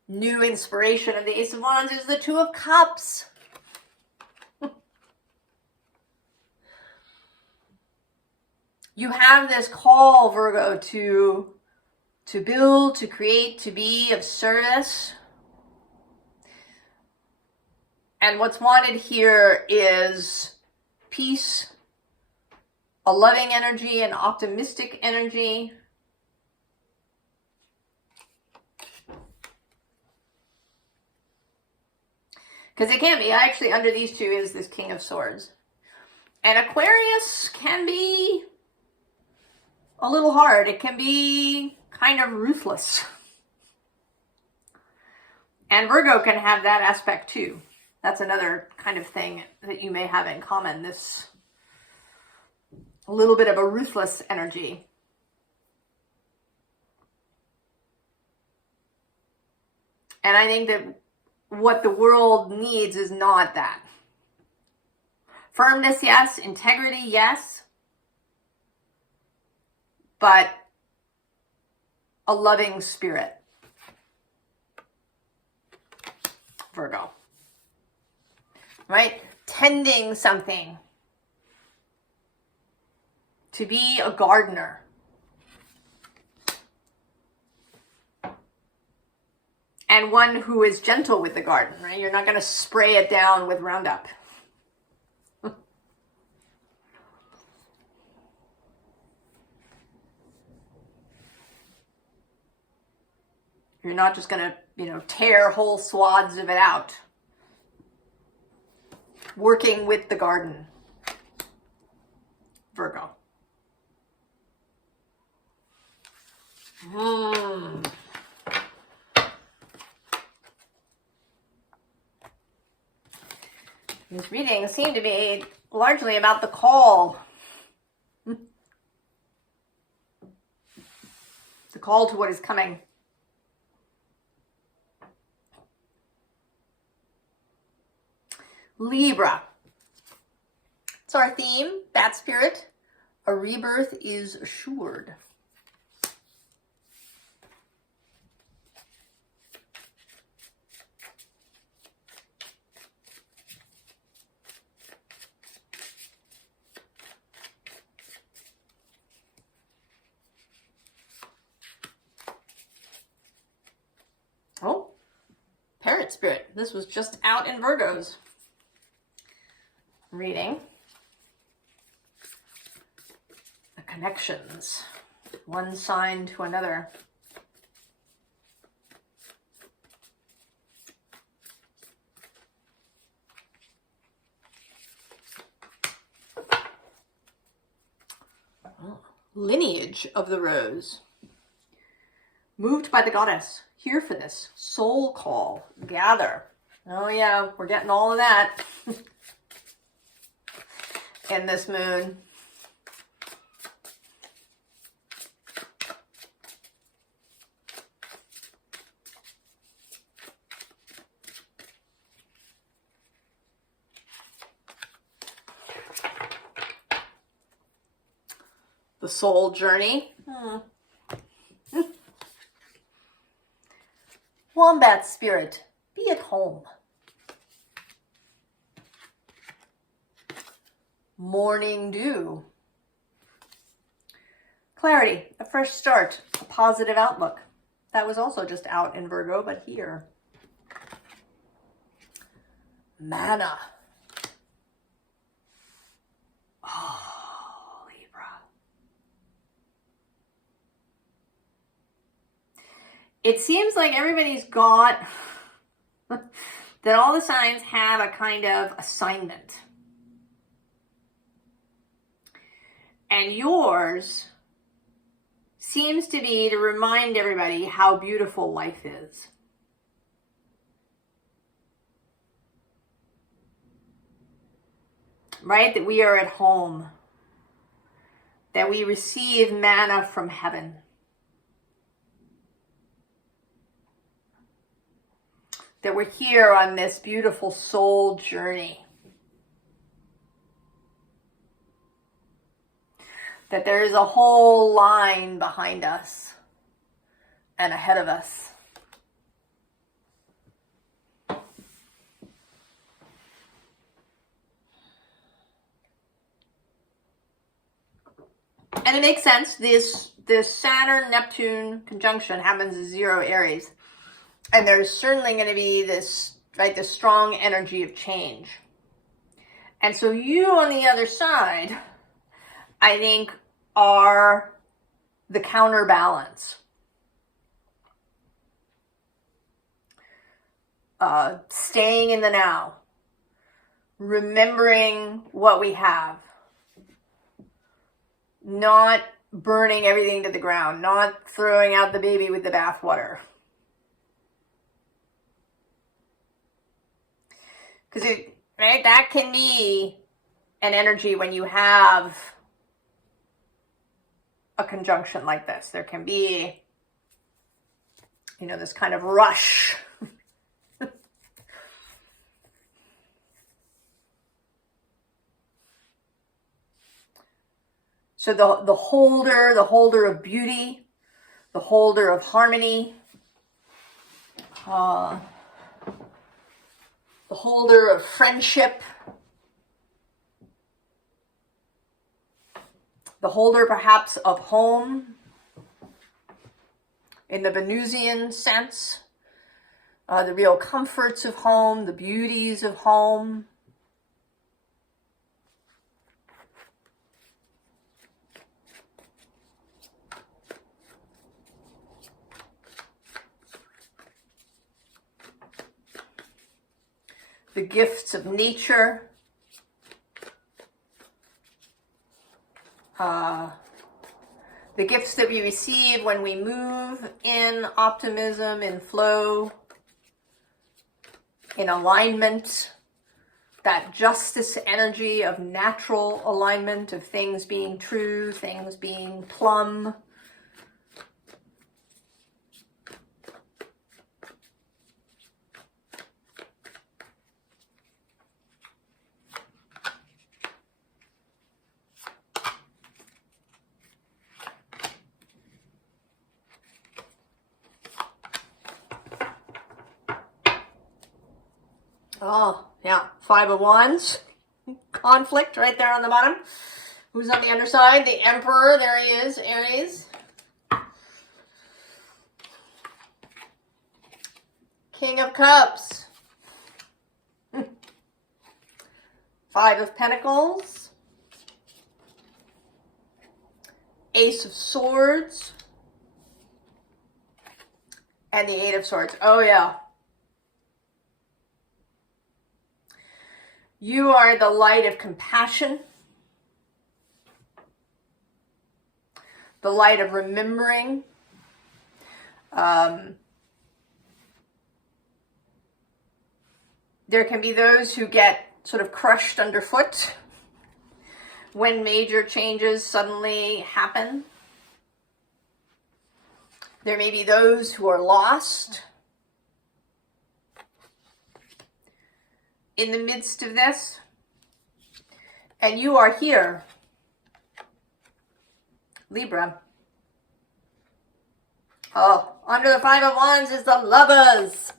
new inspiration of the Ace of Wands is the Two of Cups. You have this call, Virgo, to build, to create, to be of service. And what's wanted here is peace, a loving energy, an optimistic energy. Because it can be. Actually, under these two is this King of Swords. And Aquarius can be a little hard. It can be kind of ruthless. And Virgo can have that aspect too. That's another kind of thing that you may have in common. This a little bit of a ruthless energy. And I think that what the world needs is not that. Firmness, yes. Integrity, yes. But a loving spirit. Virgo. Right? Tending something. To be a gardener. And one who is gentle with the garden, right? You're not going to spray it down with Roundup. You're not just going to, tear whole swaths of it out. Working with the garden. Virgo. This reading seemed to be largely about the call. The call to what is coming. Libra. It's our theme, Bat Spirit. A rebirth is assured. Oh, Parrot Spirit. This was just out in Virgo's reading. The connections. One sign to another. Oh, lineage of the rose. Moved by the goddess. here for this soul call, gather. Oh yeah, we're getting all of that in this moon. The soul journey. Wombat spirit, be at home. Morning dew. Clarity, a fresh start, a positive outlook. That was also just out in Virgo, but here. Manna. Oh, Libra. It seems like everybody's got that all the signs have a kind of assignment. And yours seems to be to remind everybody how beautiful life is. Right? That we are at home. That we receive manna from heaven. That we're here on this beautiful soul journey. That there is a whole line behind us and ahead of us. And it makes sense. This Saturn-Neptune conjunction happens at 0 Aries. And there's certainly going to be this, right, this strong energy of change. And so you on the other side, I think, are the counterbalance. Staying in the now. Remembering what we have. Not burning everything to the ground. Not throwing out the baby with the bathwater. Because right, that can be an energy when you have a conjunction like this. There can be, this kind of rush. So the holder of beauty, the holder of harmony, the holder of friendship, the holder perhaps of home in the Venusian sense, the real comforts of home, the beauties of home. The gifts of nature, the gifts that we receive when we move in optimism, in flow, in alignment, that justice energy of natural alignment, of things being true, things being plumb. Oh, yeah. 5 of Wands. Conflict right there on the bottom. Who's on the underside? The Emperor. There he is. Aries. King of Cups. 5 of Pentacles. Ace of Swords. And the 8 of Swords. Oh, yeah. You are the light of compassion, the light of remembering, There can be those who get sort of crushed underfoot when major changes suddenly happen. There may be those who are lost in the midst of this. And you are here, Libra. Oh, under the Five of Wands is the Lovers.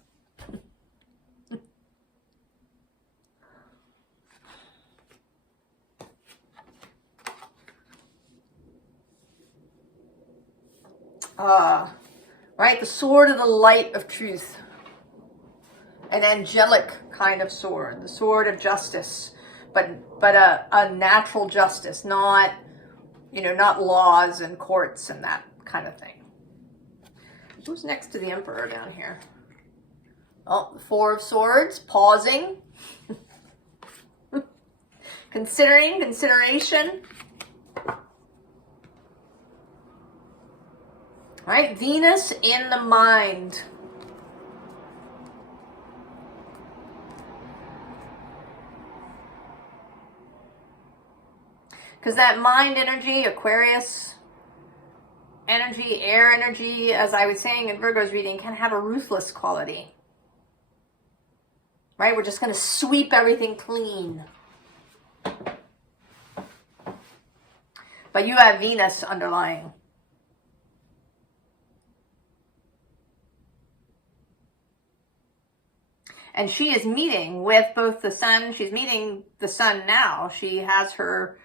Right, the sword of the light of truth. An angelic kind of sword, the sword of justice, but a natural justice, not, not laws and courts and that kind of thing. Who's next to the Emperor down here? Oh, the Four of Swords, pausing. Consideration. All right, Venus in the mind. Because that mind energy, Aquarius energy, air energy, as I was saying in Virgo's reading, can have a ruthless quality. Right? We're just going to sweep everything clean. But you have Venus underlying. And she is meeting with both the sun. She's meeting the sun now. She has her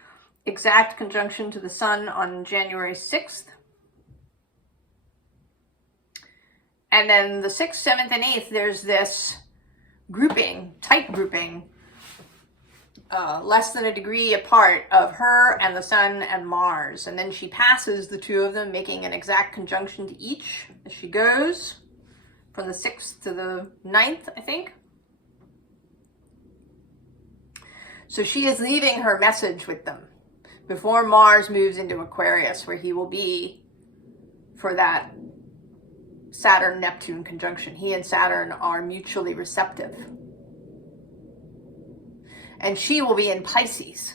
exact conjunction to the sun on January 6th. And then the 6th, 7th, and 8th, there's this grouping, tight grouping, less than a degree apart of her and the sun and Mars. And then she passes the two of them, making an exact conjunction to each as she goes from the 6th to the 9th, I think. So she is leaving her message with them before Mars moves into Aquarius, where he will be for that Saturn-Neptune conjunction. He and Saturn are mutually receptive. And she will be in Pisces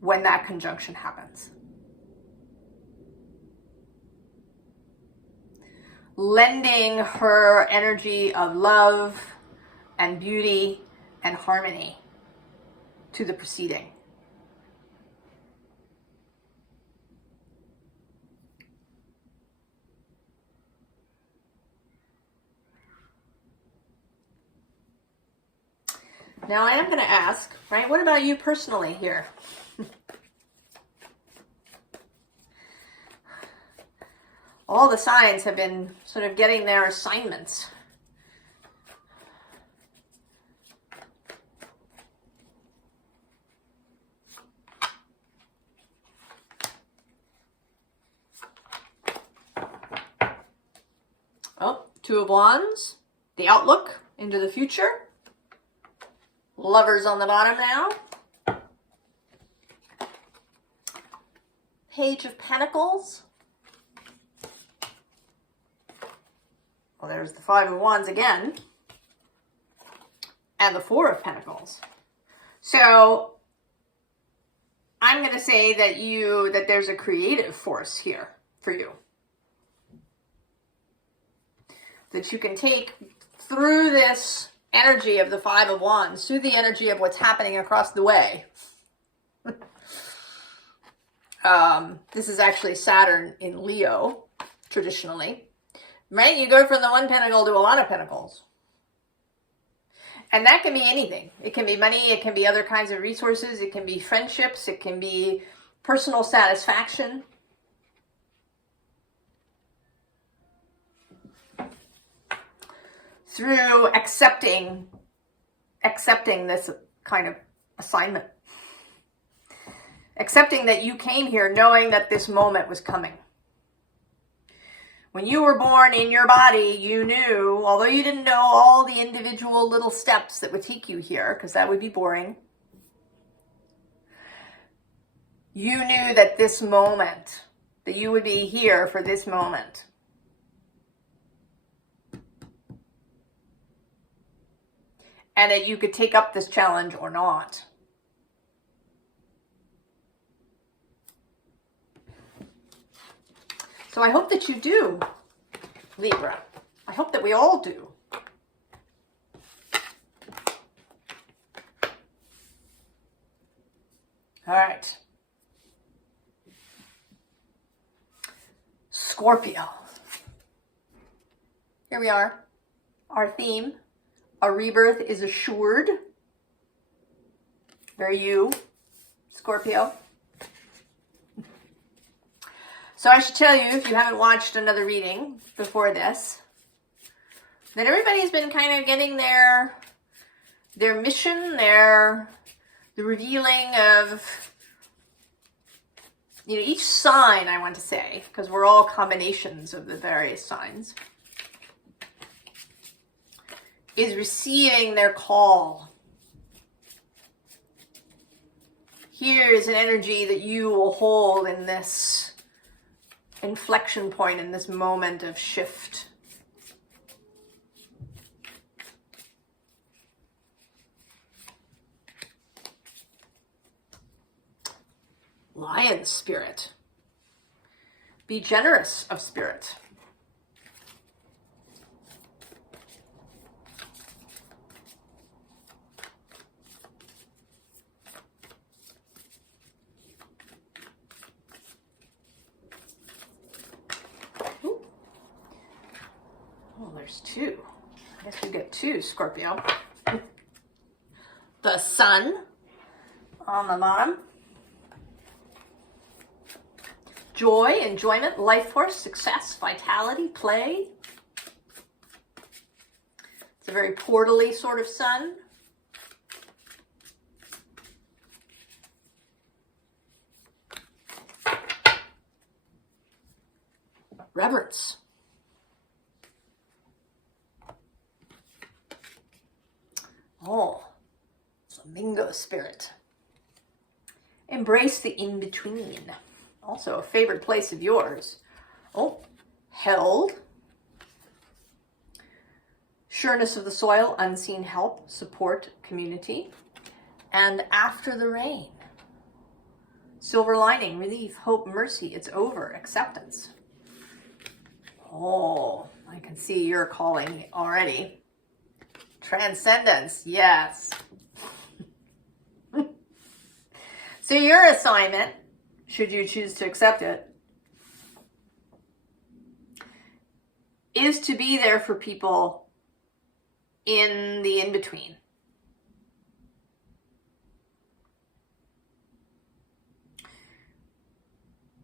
when that conjunction happens. Lending her energy of love and beauty and harmony to the proceeding. Now I am going to ask, right, what about you personally here? All the signs have been sort of getting their assignments. Oh, Two of Wands, the outlook into the future. Lovers on the bottom now. Page of Pentacles. Well, there's the Five of Wands again. And the Four of Pentacles. So I'm going to say that there's a creative force here for you. That you can take through this energy of the Five of Wands, through the energy of what's happening across the way. This is actually Saturn in Leo, traditionally. Right? You go from the one pentacle to a lot of pentacles. And that can be anything. It can be money, it can be other kinds of resources, it can be friendships, it can be personal satisfaction. Through accepting this kind of assignment. Accepting that you came here knowing that this moment was coming. When you were born in your body, you knew, although you didn't know all the individual little steps that would take you here, because that would be boring, you knew that this moment, that you would be here for this moment. and that you could take up this challenge or not. So I hope that you do, Libra. I hope that we all do. All right. Scorpio. Here we are. Our theme. A rebirth is assured. Very you, Scorpio. So I should tell you, if you haven't watched another reading before this, that everybody's been kind of getting their mission, the revealing of, each sign, I want to say, because we're all combinations of the various signs, is receiving their call. Here is an energy that you will hold in this inflection point, in this moment of shift. Lion spirit. Be generous of spirit. Ooh. Oh, there's two. I guess we get two, Scorpio. The sun on the bottom. Joy, enjoyment, life force, success, vitality, play. It's a very portally sort of sun. Reverence. Oh, flamingo spirit. Embrace the in-between. Also a favorite place of yours. Oh, held. Sureness of the soil, unseen help, support, community. And after the rain. Silver lining, relief, hope, mercy. It's over, acceptance. Oh, I can see you're calling already. Transcendence, yes. So your assignment, should you choose to accept it, is to be there for people in the in-between.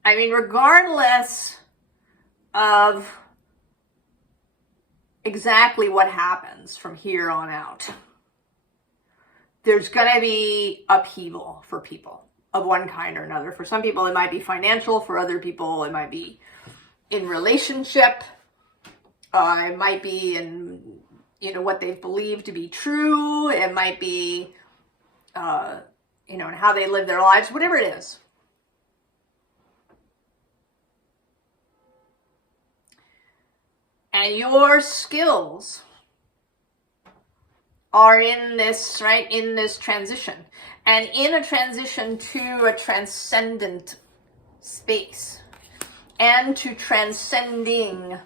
I mean, regardless of exactly what happens from here on out, there's going to be upheaval for people of one kind or another. For some people, it might be financial. For other people, it might be in relationship. It might be in, what they've believed to be true. It might be, in how they live their lives, whatever it is. And your skills are in this, right, in this transition. And in a transition to a transcendent space. And to transcending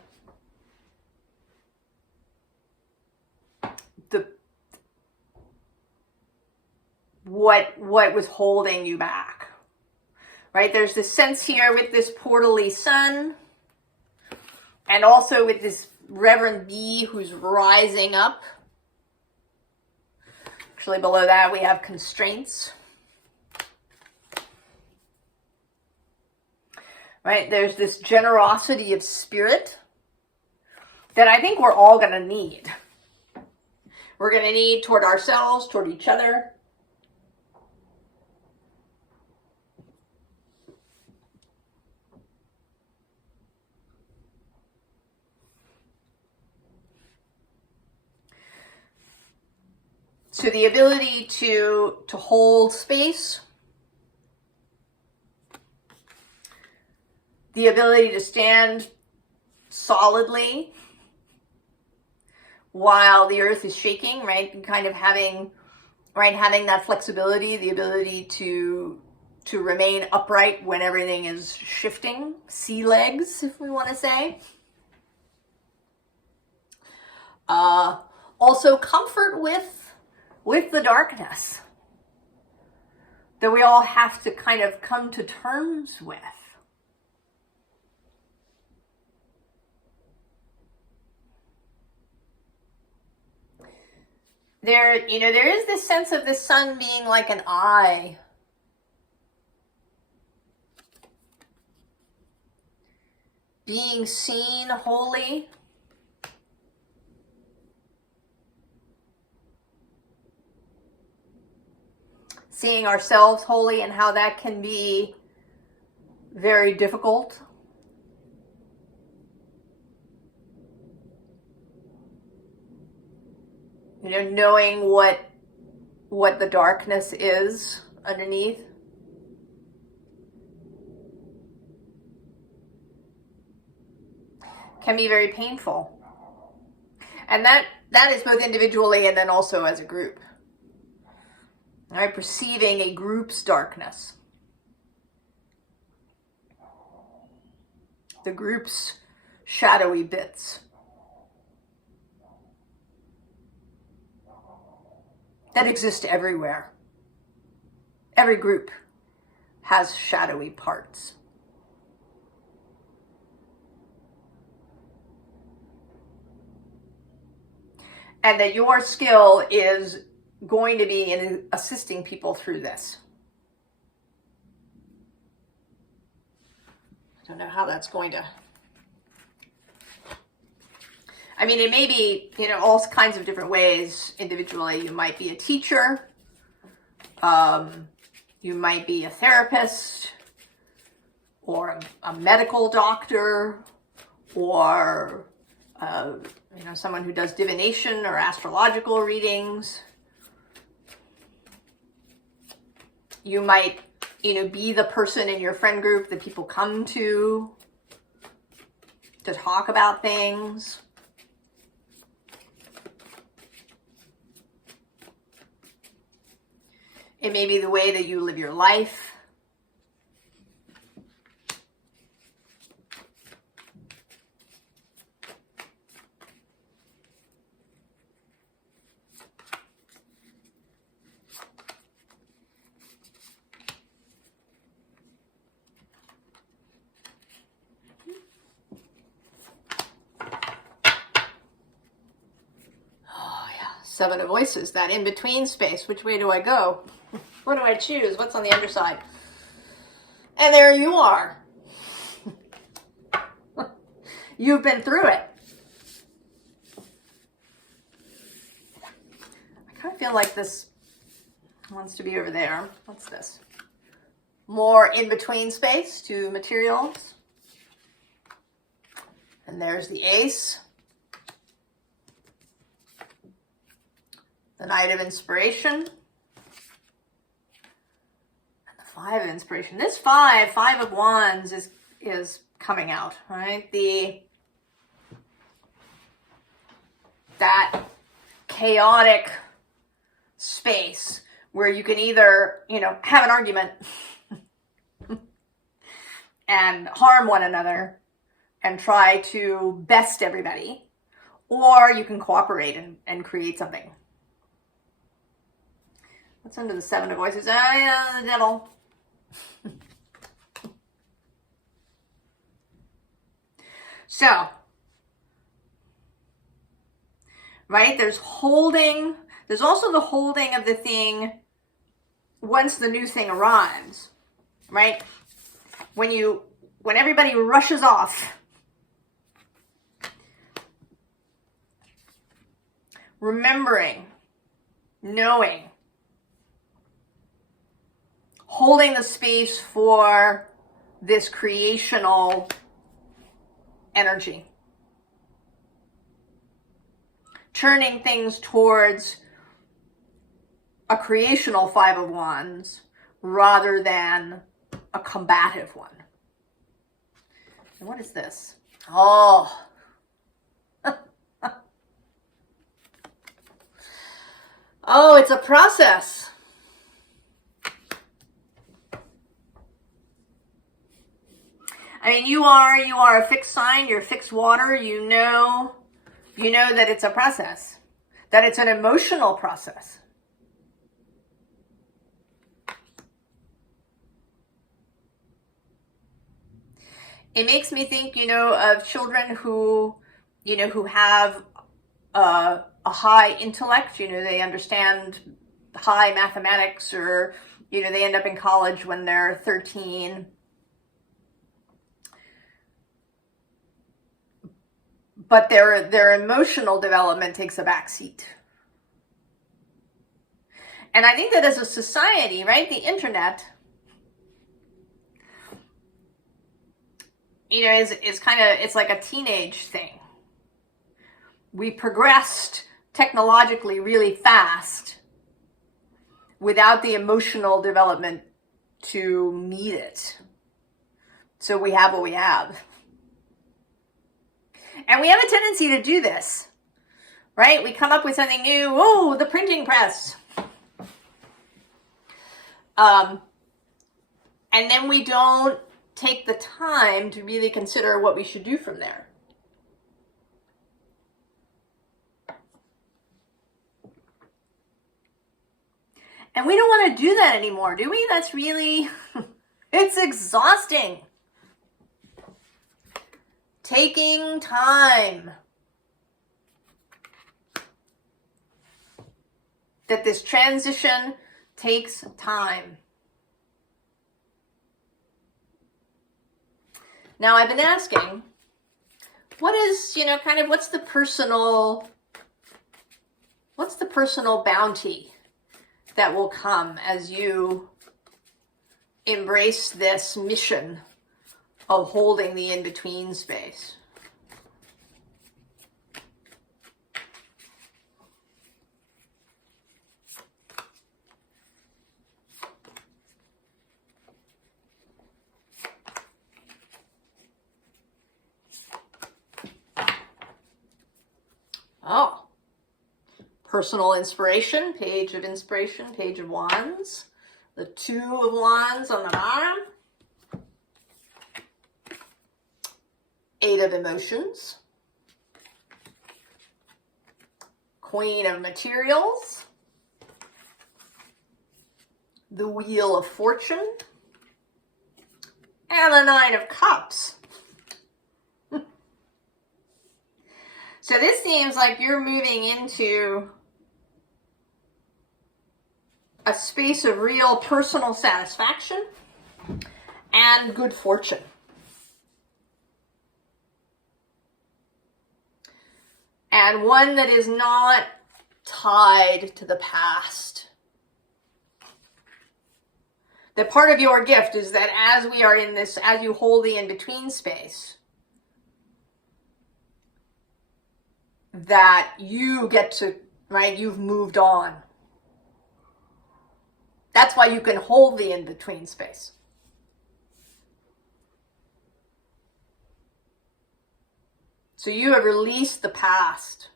what was holding you back. Right? There's this sense here with this portally sun. And also with this Reverend bee who's rising up. Actually, below that, we have constraints. Right? There's this generosity of spirit that I think we're all going to need. We're going to need toward ourselves, toward each other. So the ability to hold space, the ability to stand solidly while the earth is shaking, right? And kind of having that flexibility, the ability to remain upright when everything is shifting, sea legs, if we want to say. Also comfort with the darkness that we all have to kind of come to terms with. There is this sense of the sun being like an eye. Being seen wholly. Seeing ourselves wholly, and how that can be very difficult. Knowing what the darkness is underneath. Can be very painful. And that is both individually and then also as a group. Right? Perceiving a group's darkness. The group's shadowy bits. That exist everywhere. Every group has shadowy parts. And that your skill is going to be in assisting people through this. I don't know how that's going to... I mean, it may be, all kinds of different ways individually. You might be a teacher. You might be a therapist or a medical doctor or, someone who does divination or astrological readings. You might, be the person in your friend group that people come to talk about things. It may be the way that you live your life. Oh yeah, Seven of Voices, that in-between space. Which way do I go? What do I choose? What's on the underside? And there you are. You've been through it. I kind of feel like this wants to be over there. What's this? More in-between space to materials. And there's the Ace. The Knight of Inspiration. Five of Inspiration. This five of Wands is coming out, right? That chaotic space where you can either, have an argument and harm one another and try to best everybody, or you can cooperate and create something. What's under the Seven of Voices? Oh yeah, the Devil. So, right, there's also the holding of the thing once the new thing arrives, right? When everybody rushes off, remembering, knowing, holding the space for this creational energy. Turning things towards a creational Five of Wands rather than a combative one. And what is this? Oh. Oh, it's a process. I mean, you are a fixed sign, you're fixed water, you know that it's a process, that it's an emotional process. It makes me think, of children who have a high intellect, they understand high mathematics, or, they end up in college when they're 13. But their emotional development takes a back seat. And I think that as a society, right, the internet, is kind of, it's like a teenage thing. We progressed technologically really fast without the emotional development to meet it. So we have what we have. And we have a tendency to do this, right? We come up with something new. Oh, the printing press. And then we don't take the time to really consider what we should do from there. And we don't want to do that anymore, do we? That's really, it's exhausting. Taking time. That this transition takes time. Now, I've been asking, what is, what's the personal bounty that will come as you embrace this mission of holding the in-between space? Oh, personal inspiration, page of inspiration, page of wands, the 2 of wands on the bottom, 8 of emotions, Queen of materials, the Wheel of fortune, and the 9 of cups. So this seems like you're moving into a space of real personal satisfaction and good fortune. And one that is not tied to the past. That part of your gift is that as we are in this, as you hold the in-between space, that you get to, right, you've moved on. That's why you can hold the in-between space. So you have released the past.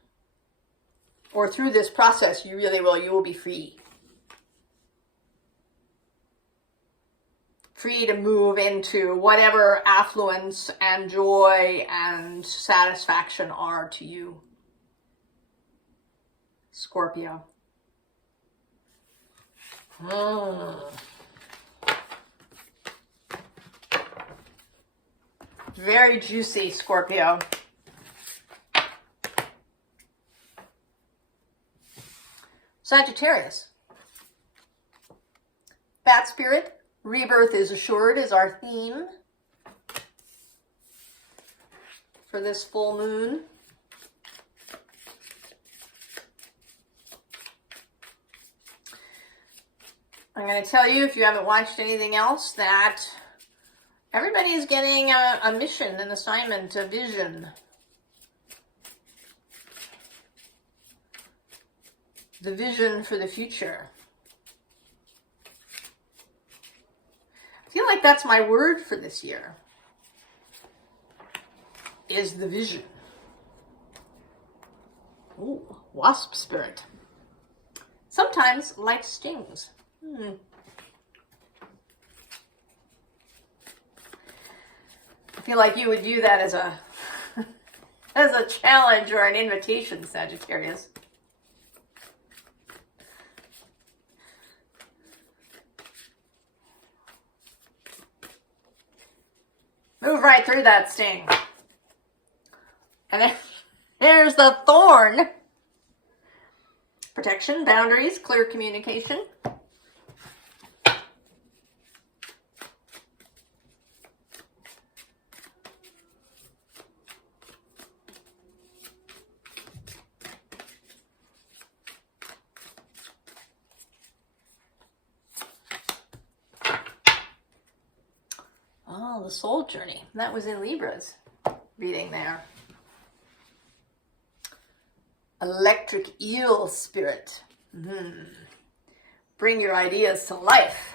Or through this process, you will be free. Free to move into whatever affluence and joy and satisfaction are to you. Scorpio. Very juicy, Scorpio. Sagittarius. Bat spirit, rebirth is assured is our theme for this full moon. I'm going to tell you, if you haven't watched anything else, that everybody is getting a mission, an assignment, a vision. The vision for the future. I feel like that's my word for this year, is the vision. Ooh, wasp spirit. sometimes life stings. I feel like you would view that as a as a challenge or an invitation, Sagittarius. Move right through that sting. And then there's the thorn. Protection, boundaries, clear communication. Oh, the soul journey. That was in Libra's reading there. Electric eel spirit. Bring your ideas to life.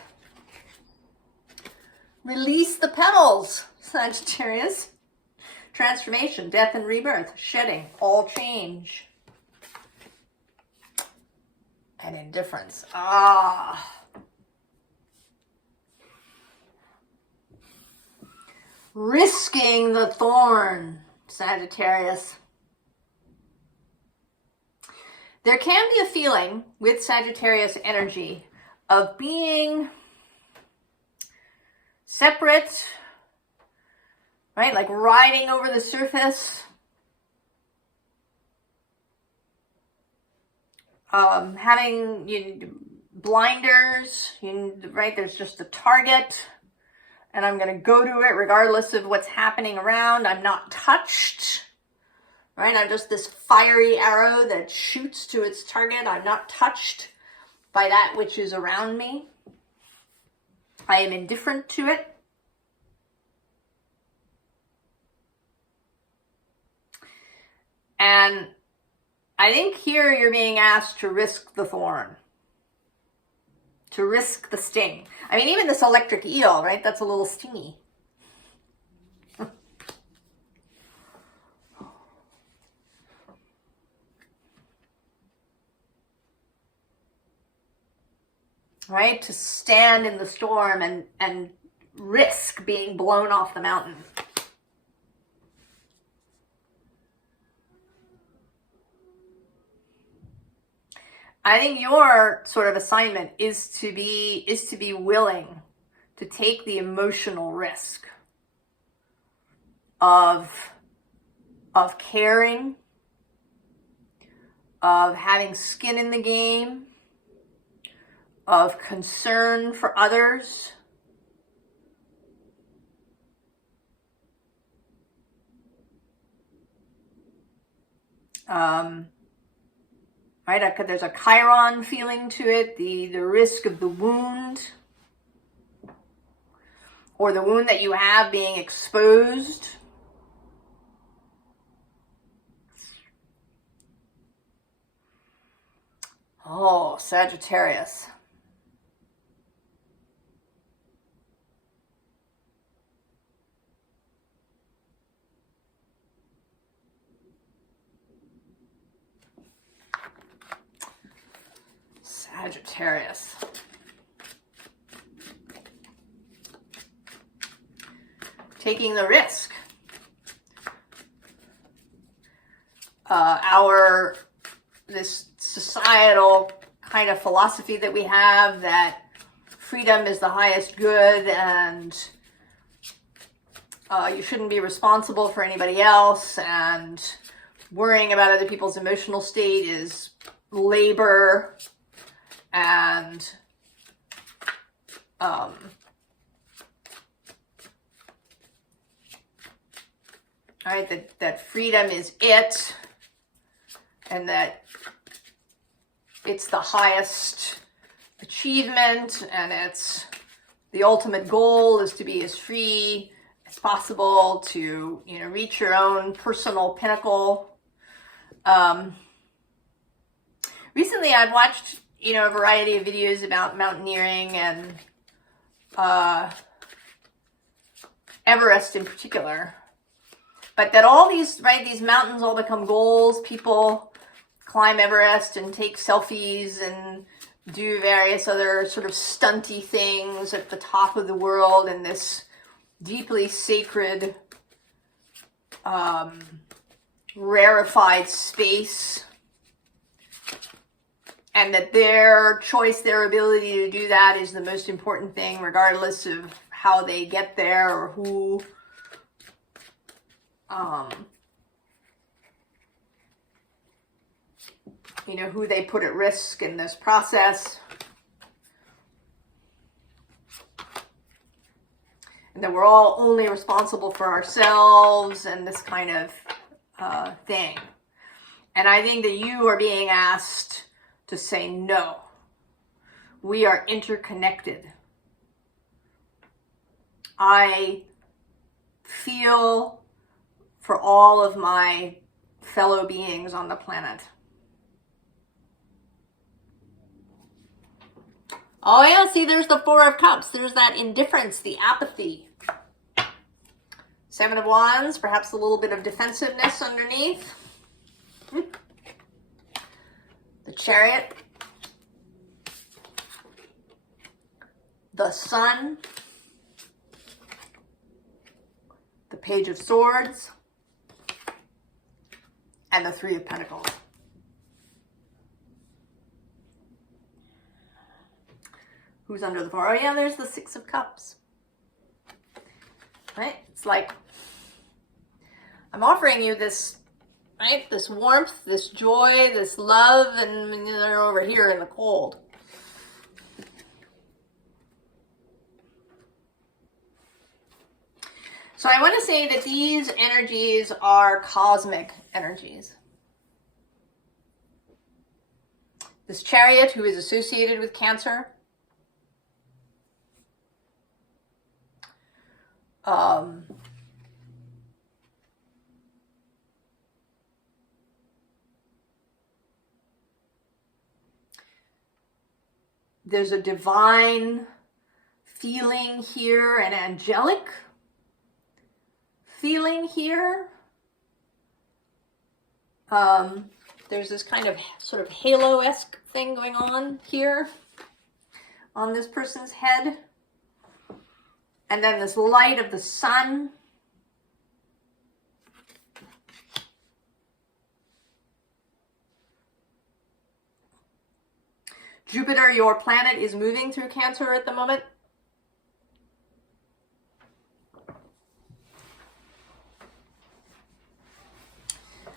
Release the petals, Sagittarius. Transformation, death and rebirth, shedding, all change. And indifference. Risking the thorn, Sagittarius. There can be a feeling with Sagittarius energy of being separate, right? Like riding over the surface. Having blinders, right? There's just a target. And I'm going to go to it regardless of what's happening around. I'm not touched, right? I'm just this fiery arrow that shoots to its target. I'm not touched by that which is around me. I am indifferent to it. And I think here you're being asked to risk the thorn. To risk the sting. I mean, even this electric eel, right? That's a little stingy. Right? To stand in the storm and risk being blown off the mountain. I think your sort of assignment is to be willing to take the emotional risk of caring, of having skin in the game, of concern for others. Right, there's a Chiron feeling to it, the risk of the wound, or the wound that you have being exposed. Oh, Sagittarius. Sagittarius. Taking the risk. This societal kind of philosophy that we have that freedom is the highest good and you shouldn't be responsible for anybody else, and worrying about other people's emotional state is labor, and right, that freedom is it, and that it's the highest achievement, and it's the ultimate goal is to be as free as possible, to reach your own personal pinnacle. Recently I've watched a variety of videos about mountaineering and Everest in particular, but that all these mountains all become goals. People climb Everest and take selfies and do various other sort of stunty things at the top of the world in this deeply sacred, rarefied space. And that their choice, their ability to do that is the most important thing, regardless of how they get there or who, who they put at risk in this process. And that we're all only responsible for ourselves and this kind of thing. And I think that you are being asked to say no. We are interconnected. I feel for all of my fellow beings on the planet. Oh yeah, see, there's the Four of Cups. There's that indifference, the apathy. Seven of Wands, perhaps a little bit of defensiveness underneath. The Chariot, the Sun, the Page of Swords, and the Three of Pentacles. Who's under the four? Oh yeah, there's the Six of Cups. Right? It's like, I'm offering you this, right? This warmth, this joy, this love, and they're over here in the cold. So I want to say that these energies are cosmic energies. This Chariot, who is associated with Cancer, there's a divine feeling here, an angelic feeling here. There's this kind of sort of halo-esque thing going on here on this person's head. And then this light of the sun. Jupiter, your planet, is moving through Cancer at the moment.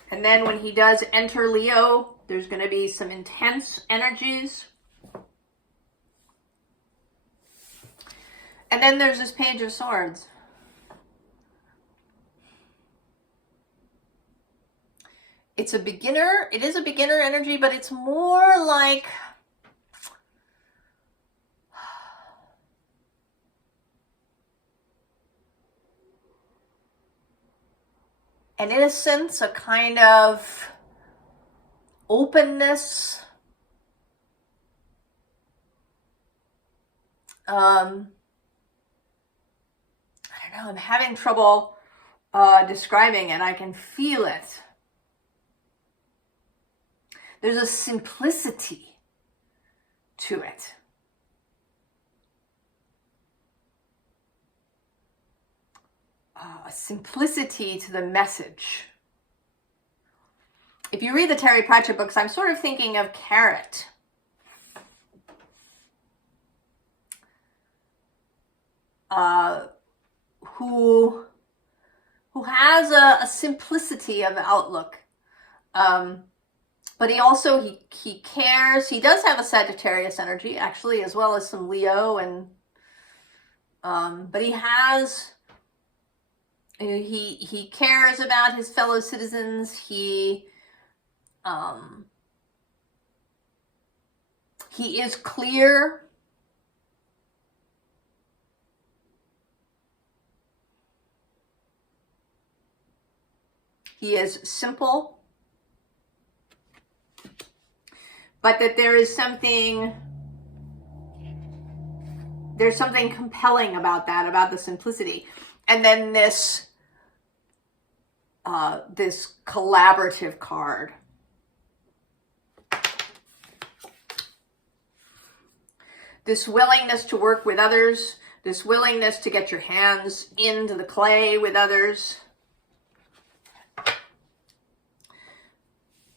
And then when he does enter Leo, there's going to be some intense energies. And then there's this Page of Swords. It's a beginner, it is a beginner energy, but it's more like an innocence, a kind of openness. I don't know, I'm having trouble describing it. I can feel it. There's a simplicity to it. A simplicity to the message. If you read the Terry Pratchett books, I'm sort of thinking of Carrot. Who has a simplicity of outlook. But he also, he cares. He does have a Sagittarius energy, actually, as well as some Leo. And but he has, he cares about his fellow citizens. He is clear. He is simple. But that there is something, there's something compelling about that, about the simplicity. And then this, this collaborative card. This willingness to work with others, this willingness to get your hands into the clay with others,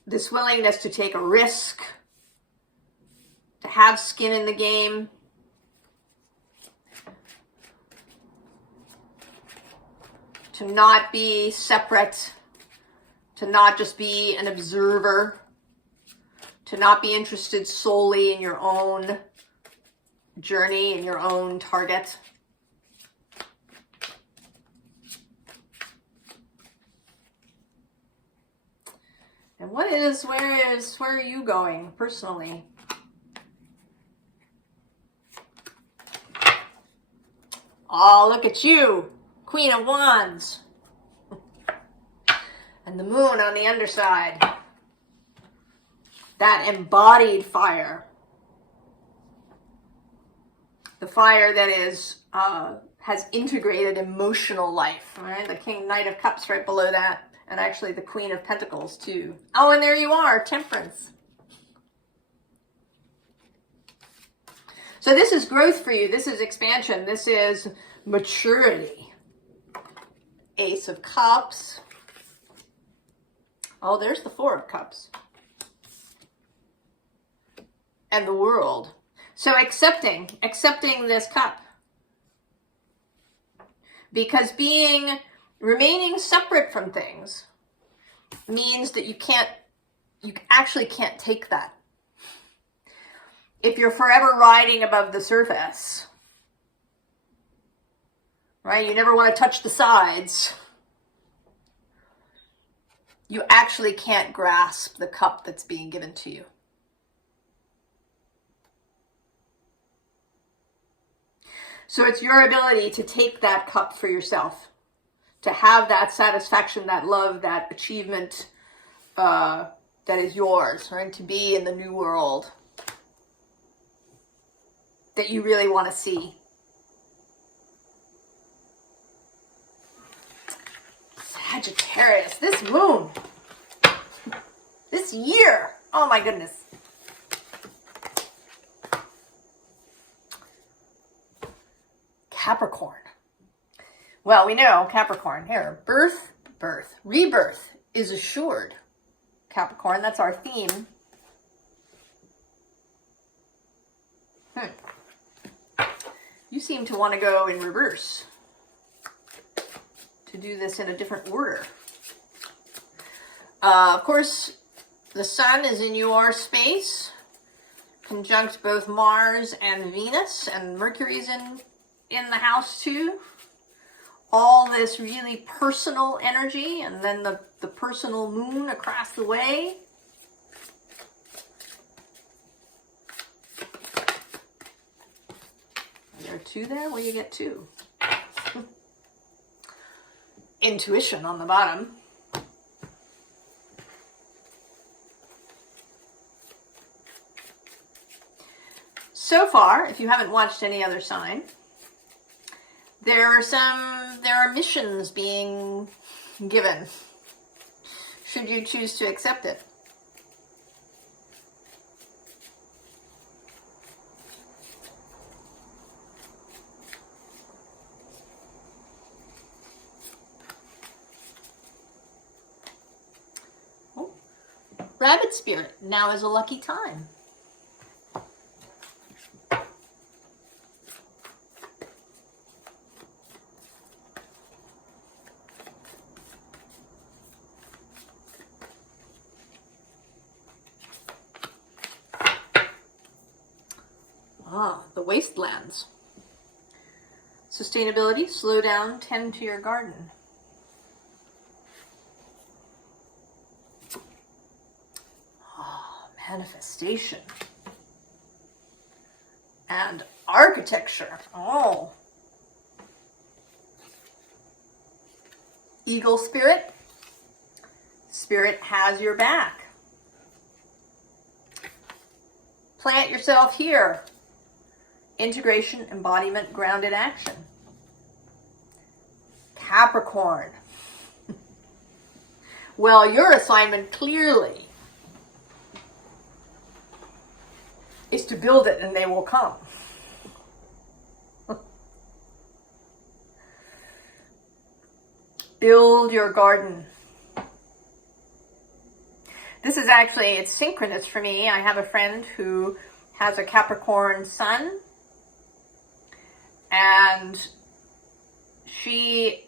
this willingness to take a risk, to have skin in the game. To not be separate, to not just be an observer, to not be interested solely in your own journey and your own target. And where are you going personally? Oh, look at you. Queen of Wands. And the moon on the underside. That embodied fire. The fire that is has integrated emotional life. Right? The King, Knight of Cups right below that. And actually the Queen of Pentacles too. Oh, and there you are, Temperance. So this is growth for you. This is expansion. This is maturity. Ace of Cups. Oh, there's the Four of Cups. And the World. So accepting this cup. Because remaining separate from things means that you actually can't take that. If you're forever riding above the surface, right? You never want to touch the sides. You actually can't grasp the cup that's being given to you. So it's your ability to take that cup for yourself, to have that satisfaction, that love, that achievement that is yours, right? To be in the new world that you really want to see. Sagittarius, this moon, this year, oh my goodness. Capricorn. Well, we know Capricorn here, rebirth is assured. Capricorn, that's our theme. You seem to want to go in reverse. To do this in a different order. Of course, the sun is in your space, conjunct both Mars and Venus, and Mercury's in the house too. All this really personal energy, and then the personal moon across the way. There are two there? Where do you get two? Intuition on the bottom. So far, if you haven't watched any other sign, there are missions being given, should you choose to accept it. Rabbit spirit, now is a lucky time. The wastelands. Sustainability, slow down, tend to your garden. Manifestation. And architecture. Oh. Eagle spirit. Spirit has your back. Plant yourself here. Integration, embodiment, grounded action. Capricorn. Well, your assignment clearly is to build it and they will come. Build your garden. This is actually, it's synchronous for me. I have a friend who has a Capricorn sun, and she,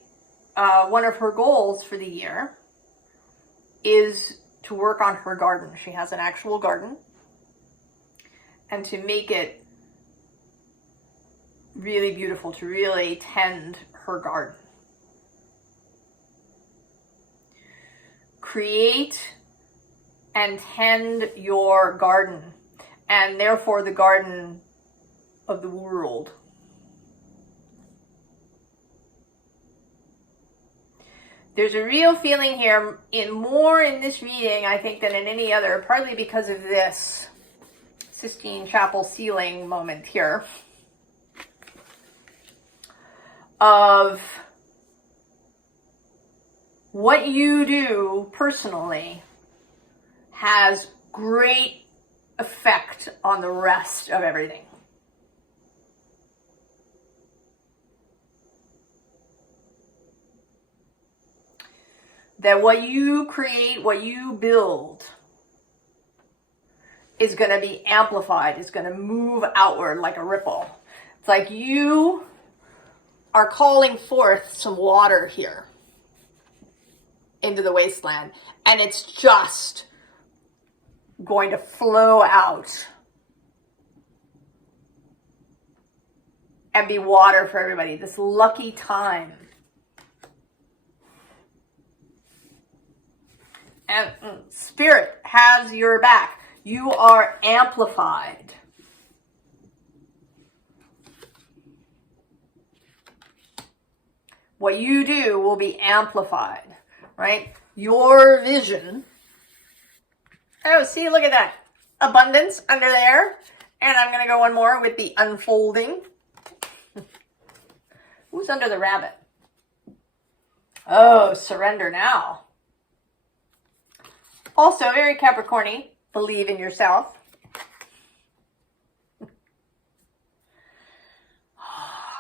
one of her goals for the year is to work on her garden. She has an actual garden, and to make it really beautiful, to really tend her garden. Create and tend your garden, and therefore the garden of the world. There's a real feeling here, more in this reading, I think, than in any other, partly because of this Sistine Chapel ceiling moment here, of what you do personally has great effect on the rest of everything. That what you create, what you build, is going to be amplified, is going to move outward like a ripple. It's like you are calling forth some water here into the wasteland, and it's just going to flow out and be water for everybody. This lucky time. And Spirit has your back. You are amplified. What you do will be amplified, right? Your vision. Oh, see, look at that. Abundance under there. And I'm going to go one more with the unfolding. Who's under the rabbit? Oh, surrender now. Also, very Capricorn-y. Believe in yourself.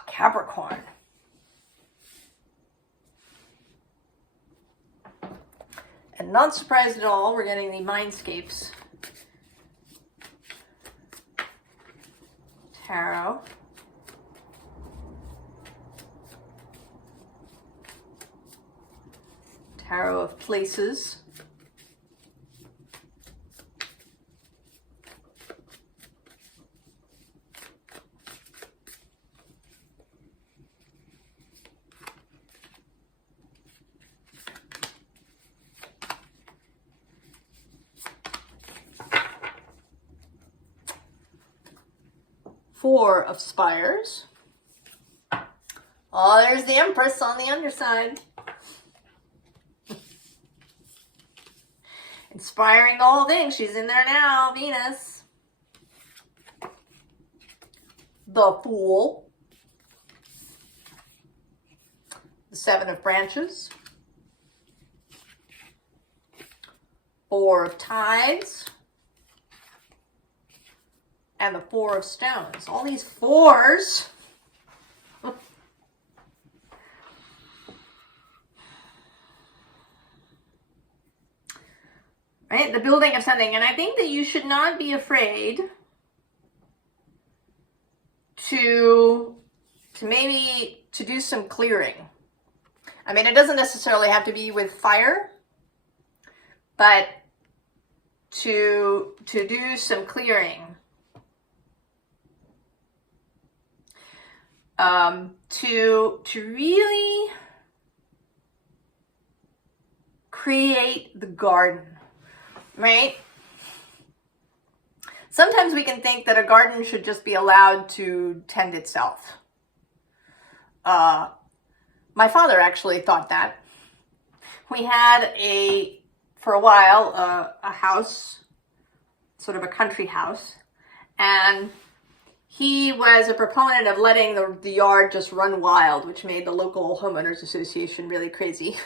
Capricorn. And not surprised at all, we're getting the Mindscapes Tarot. Tarot of Places. Four of Spires. Oh, there's the Empress on the underside. Inspiring the whole thing. She's in there now, Venus. The Fool. The Seven of Branches. Four of Tides. And the Four of Stones. All these fours. Right? The building of something. And I think that you should not be afraid to do some clearing. I mean, it doesn't necessarily have to be with fire, but to do some clearing. To really create the garden, right? Sometimes we can think that a garden should just be allowed to tend itself. My father actually thought that. We had for a while, a house, sort of a country house, and he was a proponent of letting the yard just run wild, which made the local homeowners association really crazy.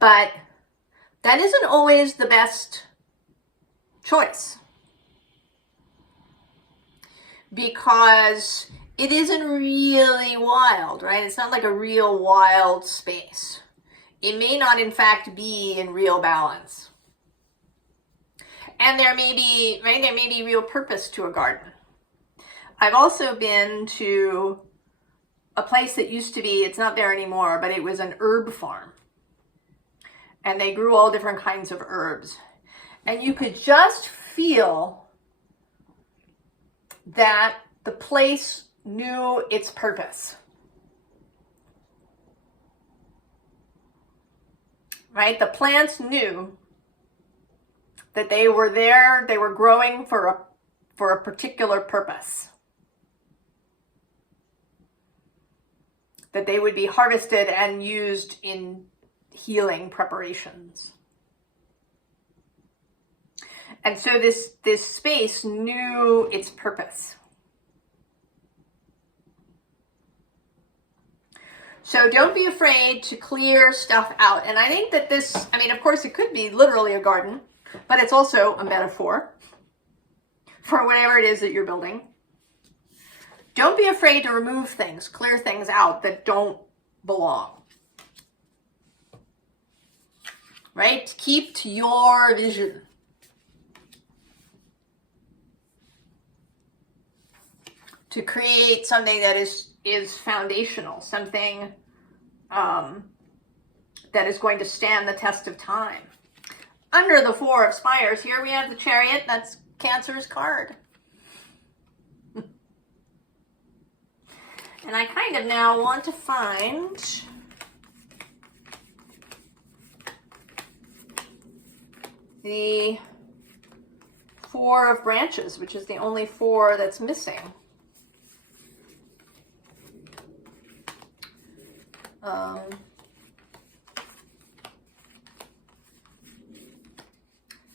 But that isn't always the best choice. Because it isn't really wild, right? It's not like a real wild space. It may not, in fact, be in real balance. And there may be, right, there may be real purpose to a garden. I've also been to a place that used to be, it's not there anymore, but it was an herb farm. And they grew all different kinds of herbs. And you could just feel that the place knew its purpose. Right? The plants knew that they were there, they were growing for a particular purpose. That they would be harvested and used in healing preparations. And so this space knew its purpose. So don't be afraid to clear stuff out. And I think that this, I mean, of course, it could be literally a garden, but it's also a metaphor for whatever it is that you're building. Don't be afraid to remove things, clear things out that don't belong. Right? Keep to your vision. To create something that is foundational, something that is going to stand the test of time. Under the Four of Spires, here we have the Chariot. That's Cancer's card. And I kind of now want to find the Four of Branches, which is the only four that's missing.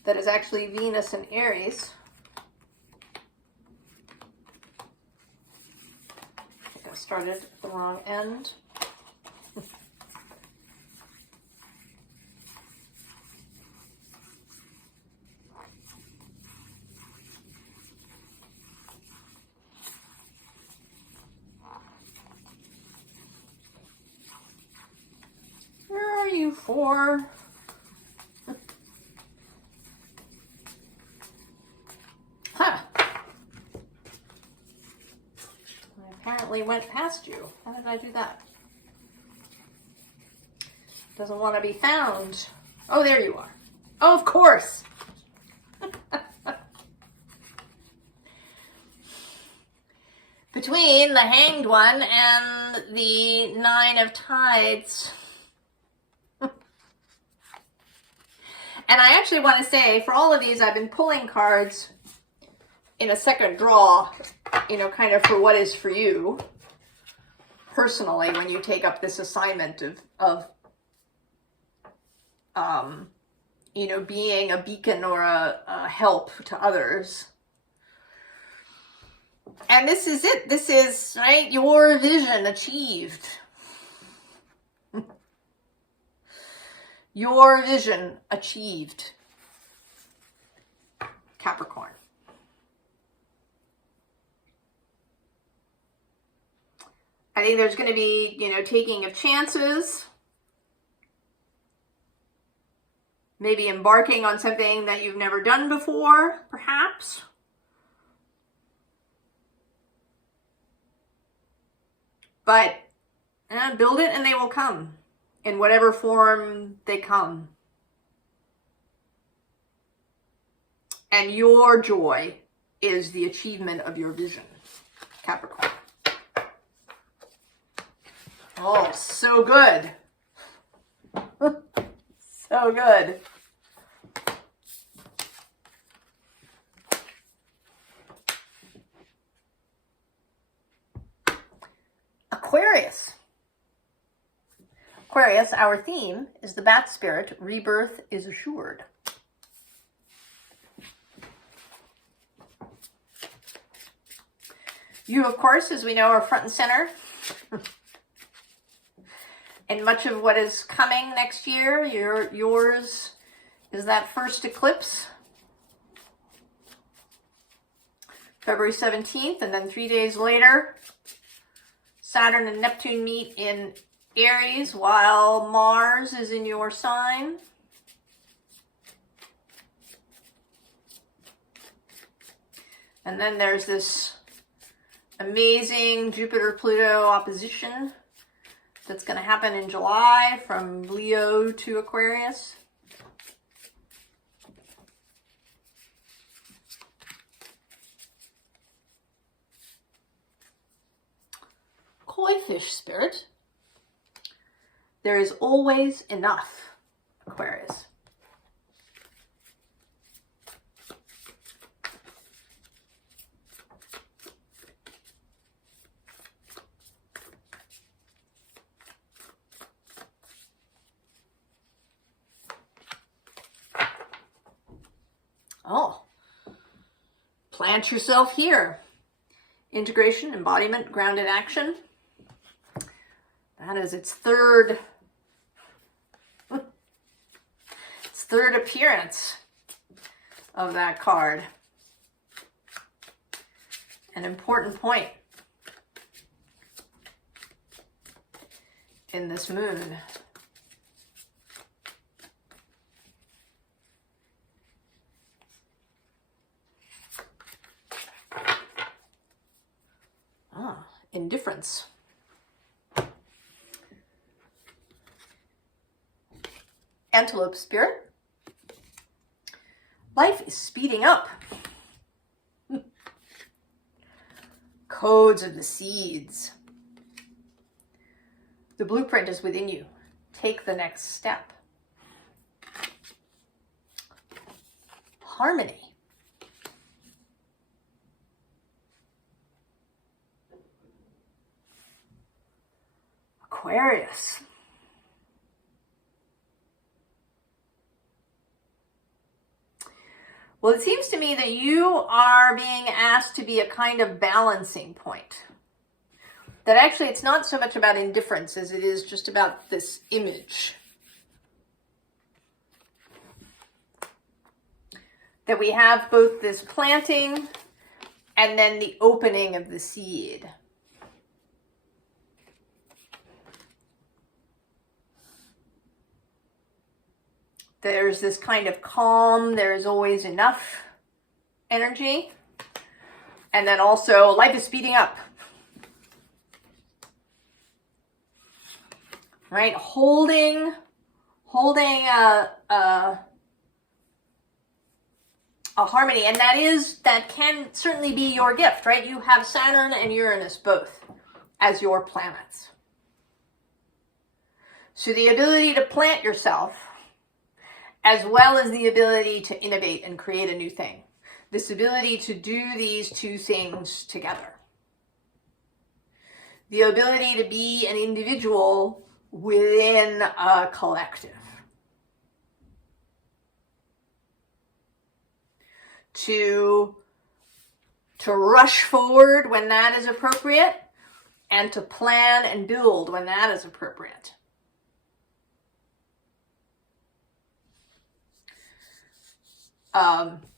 That is actually Venus and Aries. I think I started at the wrong end. Where are you for? Huh. I apparently went past you. How did I do that? Doesn't want to be found. Oh, there you are. Oh, of course. Between the Hanged One and the Nine of Tides. And I actually want to say, for all of these, I've been pulling cards in a second draw, you know, kind of for what is for you personally when you take up this assignment of you know, being a beacon or a help to others. And this is it. This is, right, your vision achieved. Your vision achieved, Capricorn. I think there's going to be, you know, taking of chances. Maybe embarking on something that you've never done before, perhaps. But build it and they will come. In whatever form they come. And your joy is the achievement of your vision, Capricorn. Oh, so good. So good. Aquarius. Aquarius, our theme is the bat spirit, rebirth is assured. You, of course, as we know, are front and center. And much of what is coming next year, yours is that first eclipse. February 17th, and then 3 days later, Saturn and Neptune meet in Aries while Mars is in your sign. And then there's this amazing Jupiter-Pluto opposition that's going to happen in July from Leo to Aquarius. Koi fish spirit. There is always enough, Aquarius. Oh, plant yourself here. Integration, embodiment, grounded action. That is its third appearance of that card. An important point in this moon. Indifference. Antelope spirit. Life is speeding up. Codes of the seeds. The blueprint is within you. Take the next step. Harmony. Aquarius. Well, it seems to me that you are being asked to be a kind of balancing point. That actually it's not so much about indifference as it is just about this image. That we have both this planting and then the opening of the seed. There's this kind of calm, there's always enough energy. And then also life is speeding up. Right? Holding a harmony. And that can certainly be your gift, right? You have Saturn and Uranus both as your planets. So the ability to plant yourself, as well as the ability to innovate and create a new thing. This ability to do these two things together. The ability to be an individual within a collective. To rush forward when that is appropriate, and to plan and build when that is appropriate.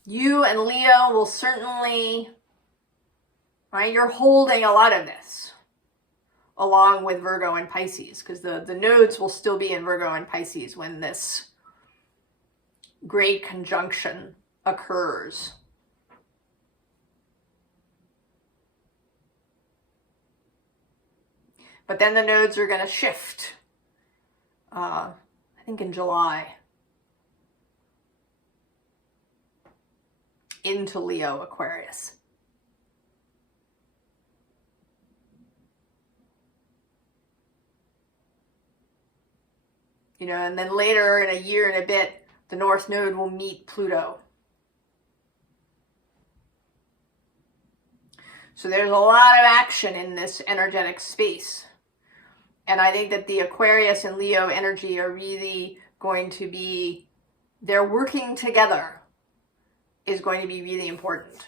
You and Leo will certainly, right, you're holding a lot of this along with Virgo and Pisces, because the nodes will still be in Virgo and Pisces when this great conjunction occurs. But then the nodes are going to shift, I think in July, into Leo Aquarius. You know, and then later in a year and a bit, the North Node will meet Pluto. So there's a lot of action in this energetic space. And I think that the Aquarius and Leo energy are really going to be, they're working together is going to be really important.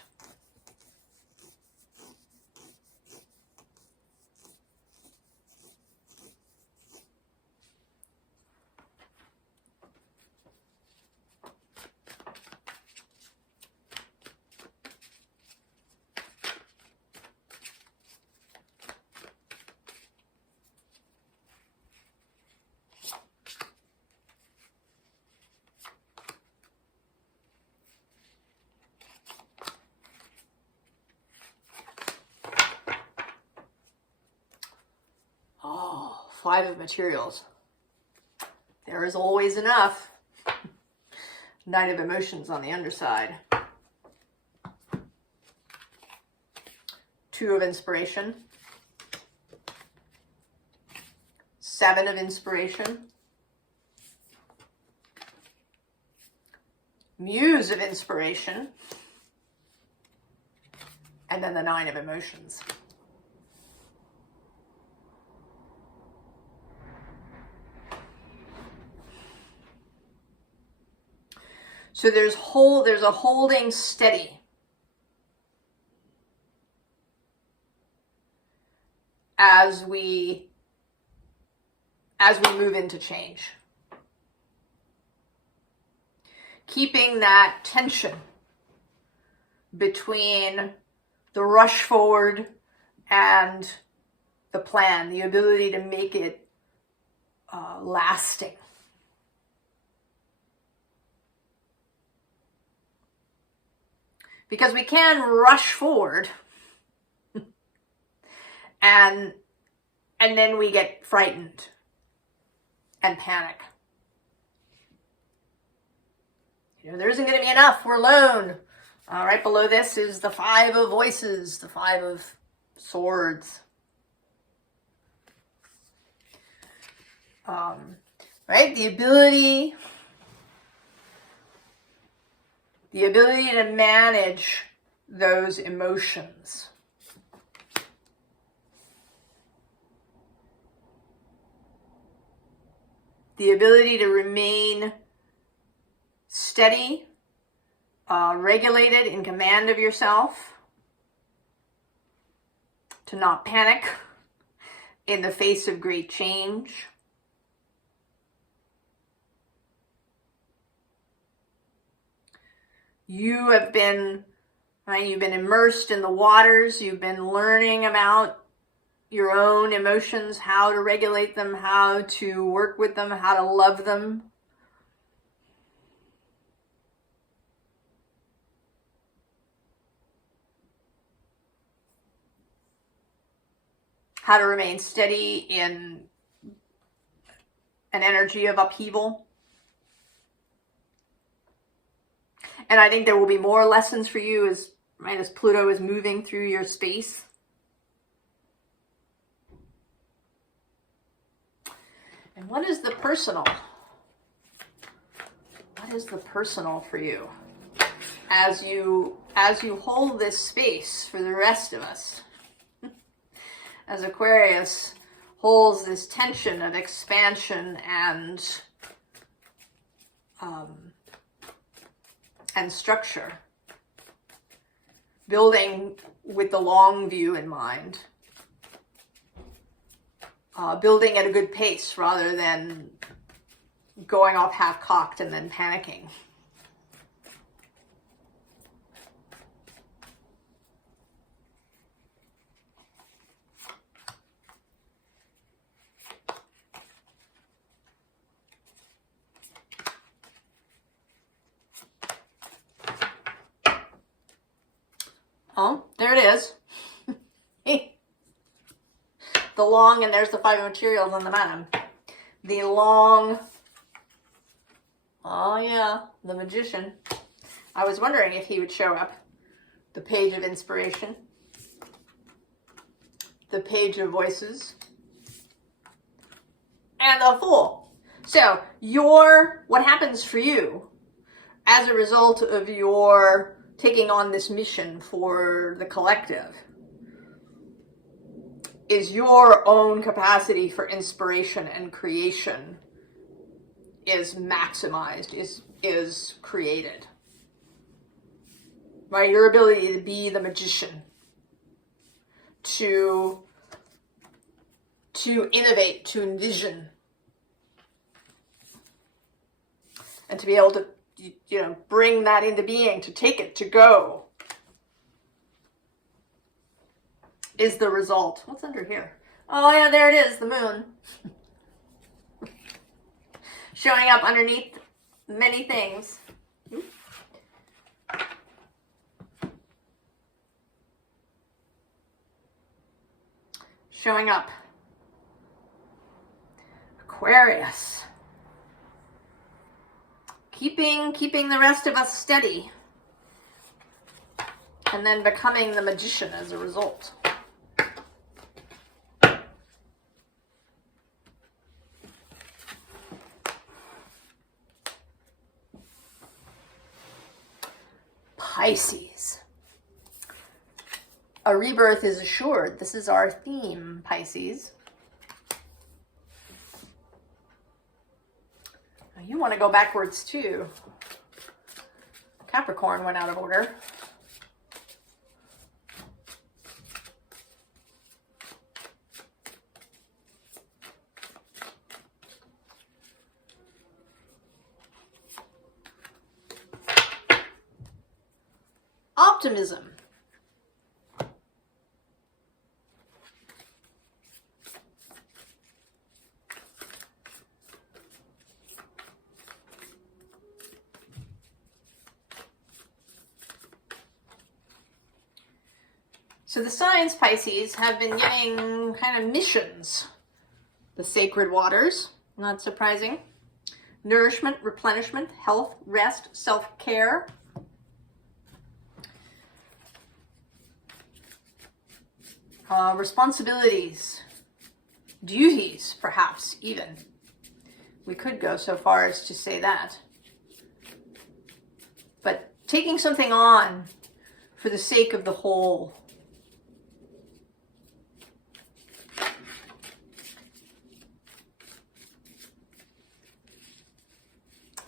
Five of materials. There is always enough. Knight of emotions on the underside. Two of inspiration. Seven of inspiration. Muse of inspiration. And then the nine of emotions. So there's a holding steady. As we move into change. Keeping that tension between the rush forward and the plan, the ability to make it lasting. Because we can rush forward and then we get frightened and panic. You know, there isn't going to be enough. We're alone. Right below this is the Five of Voices, the Five of Swords. Right? The ability to manage those emotions. The ability to remain steady, regulated, in command of yourself, to not panic in the face of great change. You have been, right, you've been immersed in the waters, you've been learning about your own emotions, how to regulate them, how to work with them, how to love them. How to remain steady in an energy of upheaval. And I think there will be more lessons for you as Pluto is moving through your space. And what is the personal? What is the personal for you as you hold this space for the rest of us? As Aquarius holds this tension of expansion and structure, building with the long view in mind, building at a good pace rather than going off half-cocked and then panicking. Oh, there it is. The long, and there's the Five of Materials on the bottom. The long, oh yeah, the Magician. I was wondering if he would show up. The Page of Inspiration. The Page of Voices. And the Fool. So, what happens for you as a result of your taking on this mission for the collective is your own capacity for inspiration and creation is maximized, is created. Right? Your ability to be the magician, to innovate, to envision, and to be able to, bring that into being, to take it, to go, is the result. What's under here? Oh yeah, there it is, the moon. Showing up underneath many things. Showing up Aquarius. Keeping the rest of us steady. And then becoming the magician as a result. Pisces. A rebirth is assured. This is our theme, Pisces. Now you want to go backwards too. Capricorn went out of order. Optimism. So the signs, Pisces, have been getting kind of missions. The sacred waters, not surprising. Nourishment, replenishment, health, rest, self-care. Responsibilities, duties, perhaps even. We could go so far as to say that. But taking something on for the sake of the whole.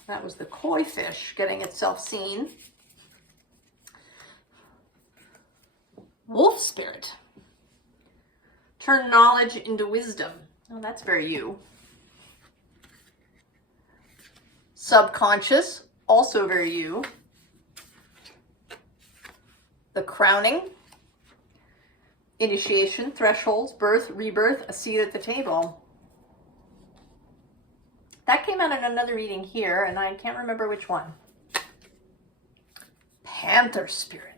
That was the koi fish getting itself seen. Wolf spirit. Turn knowledge into wisdom. Oh, that's very you. Subconscious, also very you. The crowning. Initiation, thresholds, birth, rebirth, a seat at the table. That came out in another reading here, and I can't remember which one. Panther spirit.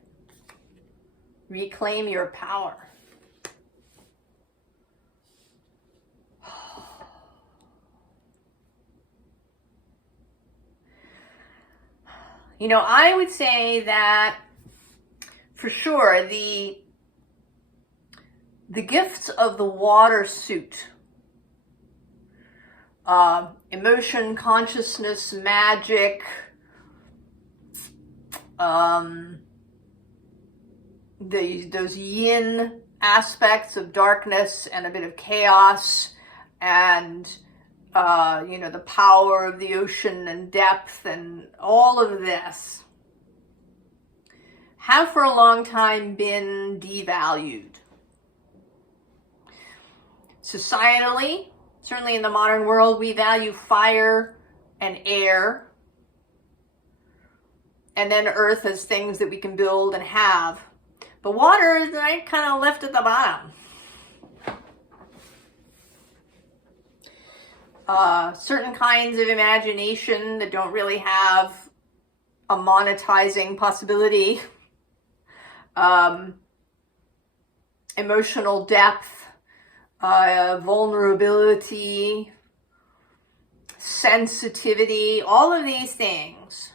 Reclaim your power. You know, I would say that for sure the gifts of the water suit, emotion, consciousness, magic, those yin aspects of darkness and a bit of chaos, and you know, the power of the ocean and depth and all of this have for a long time been devalued. Societally, certainly in the modern world, we value fire and air, and then earth as things that we can build and have. But water is kind of left at the bottom. Certain kinds of imagination that don't really have a monetizing possibility. Emotional depth, vulnerability, sensitivity, all of these things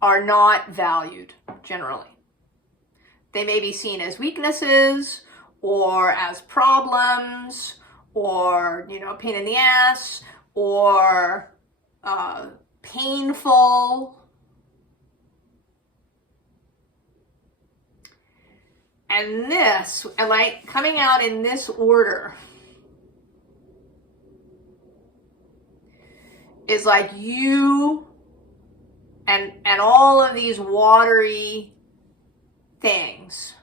are not valued generally. They may be seen as weaknesses or as problems, or, you know, pain in the ass, or painful. And this, like coming out in this order, is like you and all of these watery things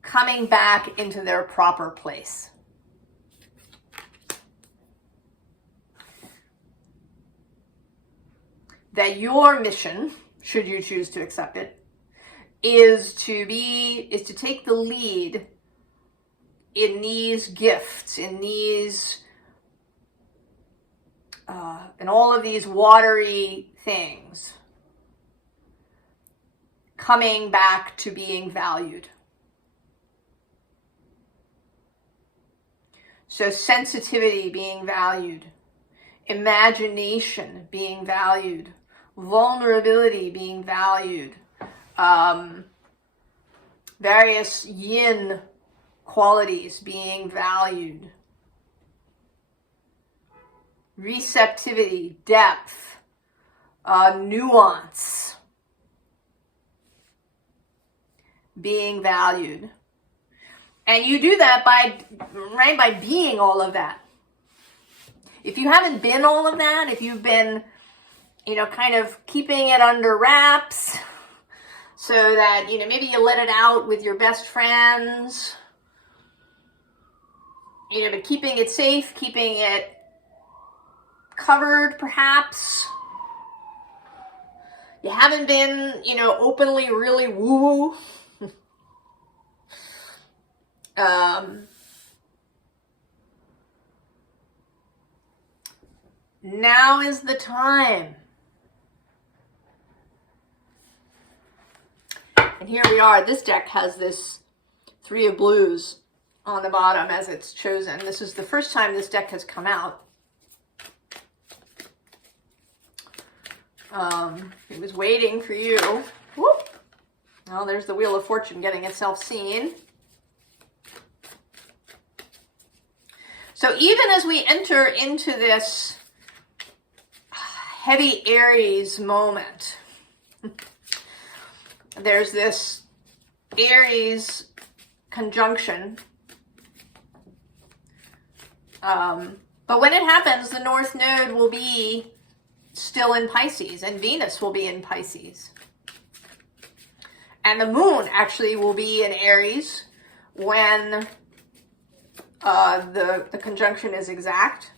coming back into their proper place. That your mission, should you choose to accept it, is to take the lead in these gifts, in these, in all of these watery things, coming back to being valued. So sensitivity being valued, imagination being valued, vulnerability being valued, various yin qualities being valued, receptivity, depth, nuance being valued. And you do that by being all of that. If you haven't been all of that, if you've been, kind of keeping it under wraps so that, maybe you let it out with your best friends, but keeping it safe, keeping it covered perhaps. You haven't been, openly really woo-woo. Now is the time. And here we are. This deck has this 3 of blues on the bottom as it's chosen. This is the first time this deck has come out. It was waiting for you. Whoop. Well, there's the Wheel of Fortune getting itself seen. So even as we enter into this heavy Aries moment, there's this Aries conjunction. But when it happens, the North Node will be still in Pisces, and Venus will be in Pisces. And the Moon actually will be in Aries when the conjunction is exact.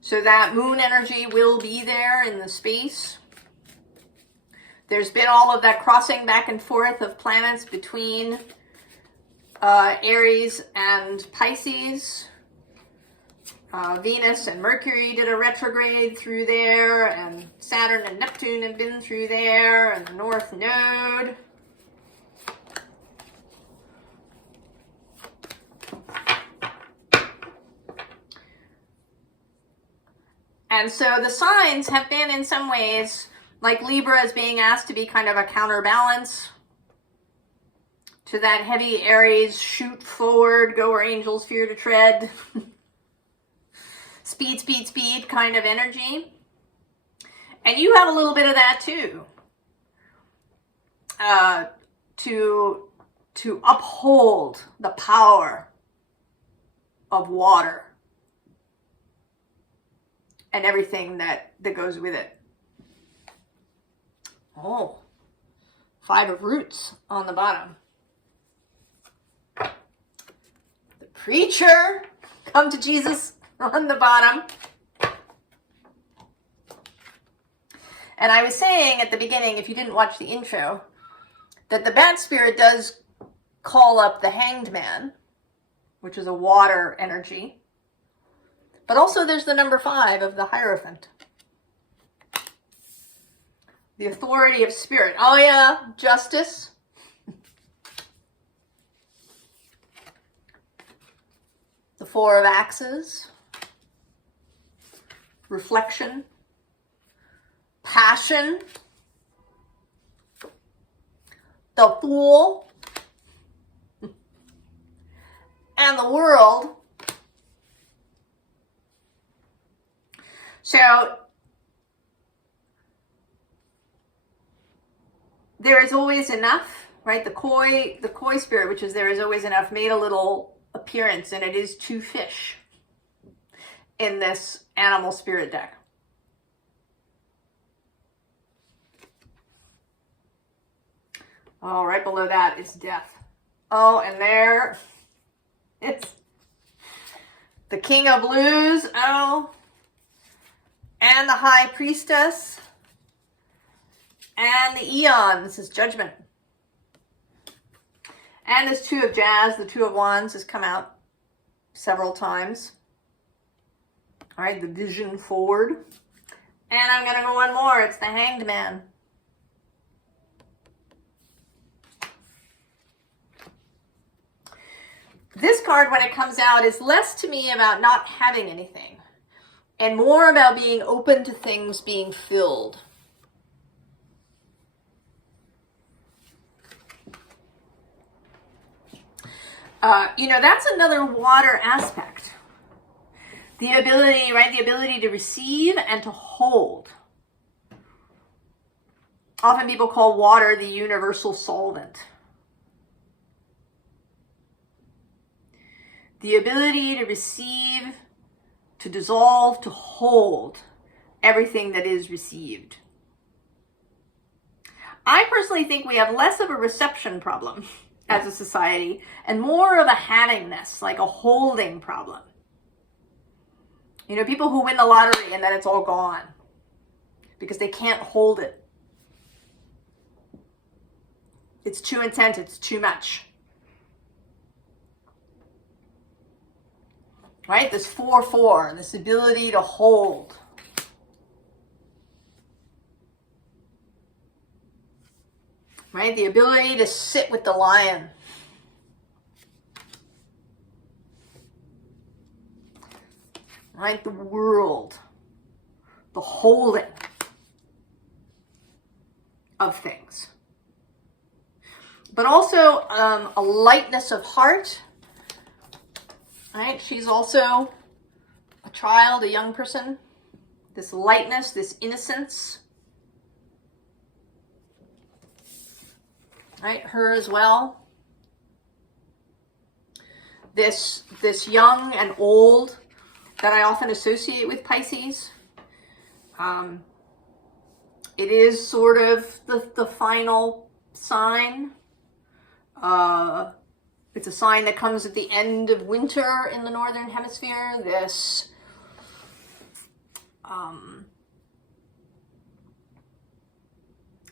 So that Moon energy will be there in the space. There's been all of that crossing back and forth of planets between Aries and Pisces. Venus and Mercury did a retrograde through there, and Saturn and Neptune have been through there, and the North Node. And so the signs have been in some ways, like Libra is being asked to be kind of a counterbalance to that heavy Aries, shoot forward, go where angels fear to tread, speed, speed, speed kind of energy. And you have a little bit of that too. To uphold the power of water and everything that goes with it. Oh, 5 of Roots on the bottom. The Preacher, come to Jesus on the bottom. And I was saying at the beginning, if you didn't watch the intro, that the Bat Spirit does call up the Hanged Man, which is a water energy. But also there's the number 5 of the Hierophant. The authority of spirit. Oh yeah, justice. The 4 of Axes. Reflection. Passion. The Fool. And the World. So there is always enough, right? The koi spirit, which is there is always enough, made a little appearance, and it is 2 fish in this animal spirit deck. Oh, right below that is Death. Oh, and there it's the King of Blues. Oh, and the High Priestess. And the Eon. This is Judgment. And this 2 of Jazz, the 2 of Wands, has come out several times. All right, the Vision Forward. And I'm going to go one more. It's the Hanged Man. This card, when it comes out, is less to me about not having anything and more about being open to things being filled. You know, that's another water aspect. The ability, right? The ability to receive and to hold. Often people call water the universal solvent. The ability to receive, to dissolve, to hold everything that is received. I personally think we have less of a reception problem as a society and more of a havingness, like a holding problem. You know, people who win the lottery and then it's all gone because they can't hold it. It's too intense, it's too much. Right? This 4-4, this ability to hold. Right? The ability to sit with the lion. Right? The world. The holding of things. But also a lightness of heart. Right? She's also a child, a young person. This lightness, this innocence. Right? Her as well. This young and old that I often associate with Pisces. It is sort of the final sign. It's a sign that comes at the end of winter in the northern hemisphere.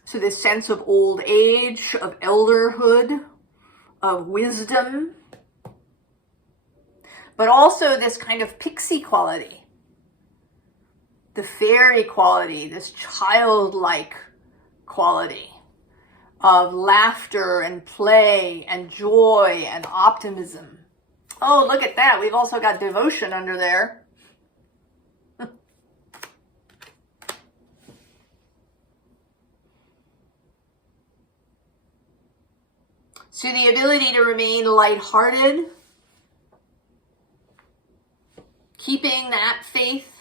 So this sense of old age, of elderhood, of wisdom, but also this kind of pixie quality, the fairy quality, this childlike quality of laughter and play and joy and optimism. Oh, look at that. We've also got devotion under there. So the ability to remain lighthearted, keeping that faith.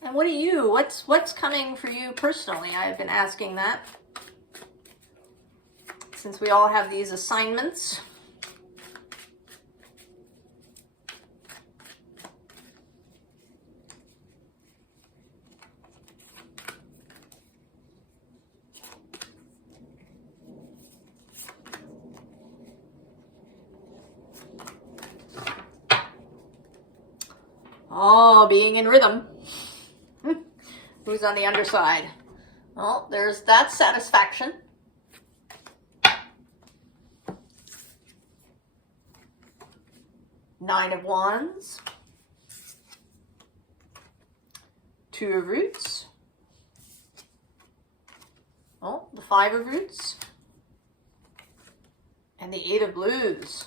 And what do you, what's coming for you personally? I've been asking that since we all have these assignments. Oh, being in rhythm. Who's on the underside? Well, there's that satisfaction. Nine of Wands. Two of Roots. Oh, the Five of Roots. And the Eight of Blues.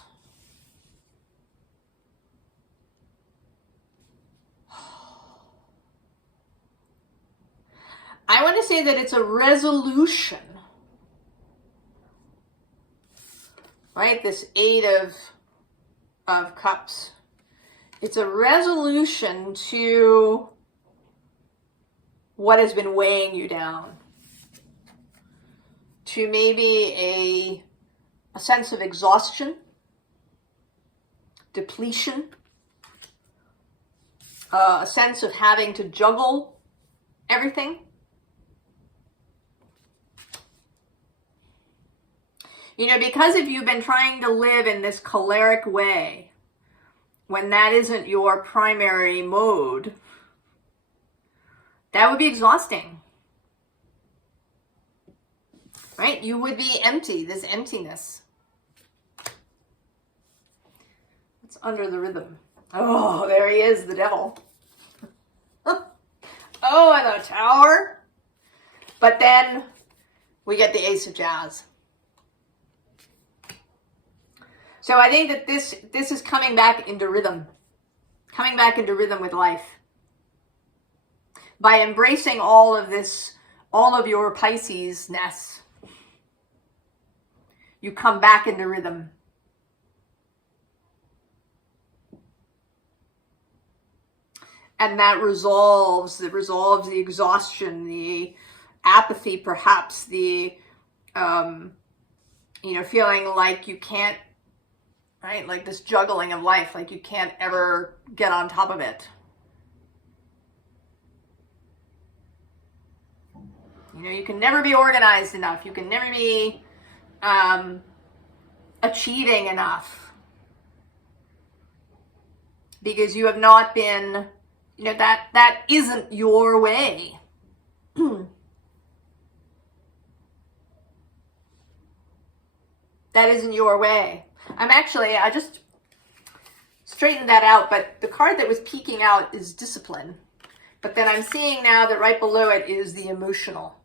I want to say that it's a resolution, right? This Eight of Cups. It's a resolution to what has been weighing you down, to maybe a sense of exhaustion, depletion, a sense of having to juggle everything. You know, because if you've been trying to live in this choleric way, when that isn't your primary mode, that would be exhausting. Right? You would be empty, this emptiness. It's under the rhythm. Oh, there he is, the devil. Oh, and the Tower. But then we get the Ace of Jazz. So I think that this is coming back into rhythm. Coming back into rhythm with life. By embracing all of this, all of your Pisces-ness, you come back into rhythm. And that resolves the exhaustion, the apathy, perhaps the, feeling like you can't, right? Like this juggling of life, like you can't ever get on top of it. You can never be organized enough. You can never be achieving enough. Because you have not been, that isn't your way. That isn't your way. I just straightened that out, but the card that was peeking out is discipline. But then I'm seeing now that right below it is the emotional.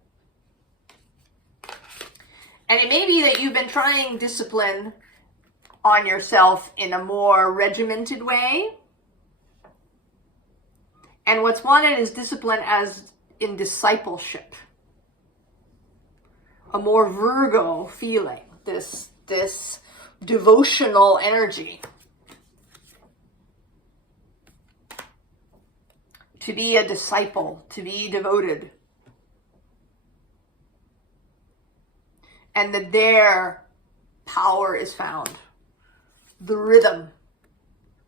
And it may be that you've been trying discipline on yourself in a more regimented way. And what's wanted is discipline as in discipleship. A more Virgo feeling, this devotional energy. To be a disciple, to be devoted. And that their power is found. The rhythm.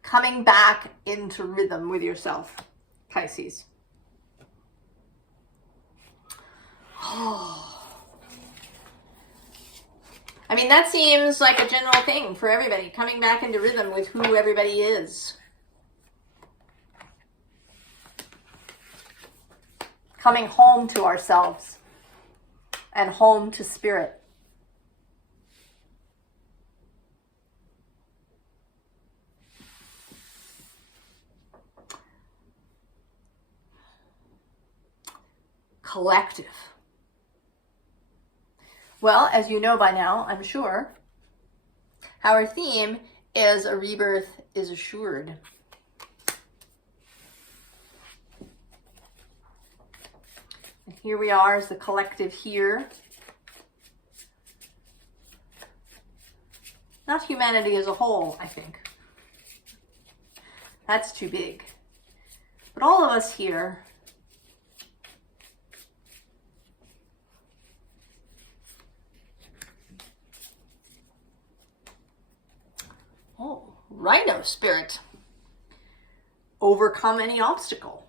Coming back into rhythm with yourself, Pisces. That seems like a general thing for everybody. Coming back into rhythm with who everybody is. Coming home to ourselves. And home to spirit. Collective. Well, as you know by now, I'm sure, our theme is a rebirth is assured. And here we are as the collective here. Not humanity as a whole, I think. That's too big. But all of us here Rhino spirit. Overcome any obstacle.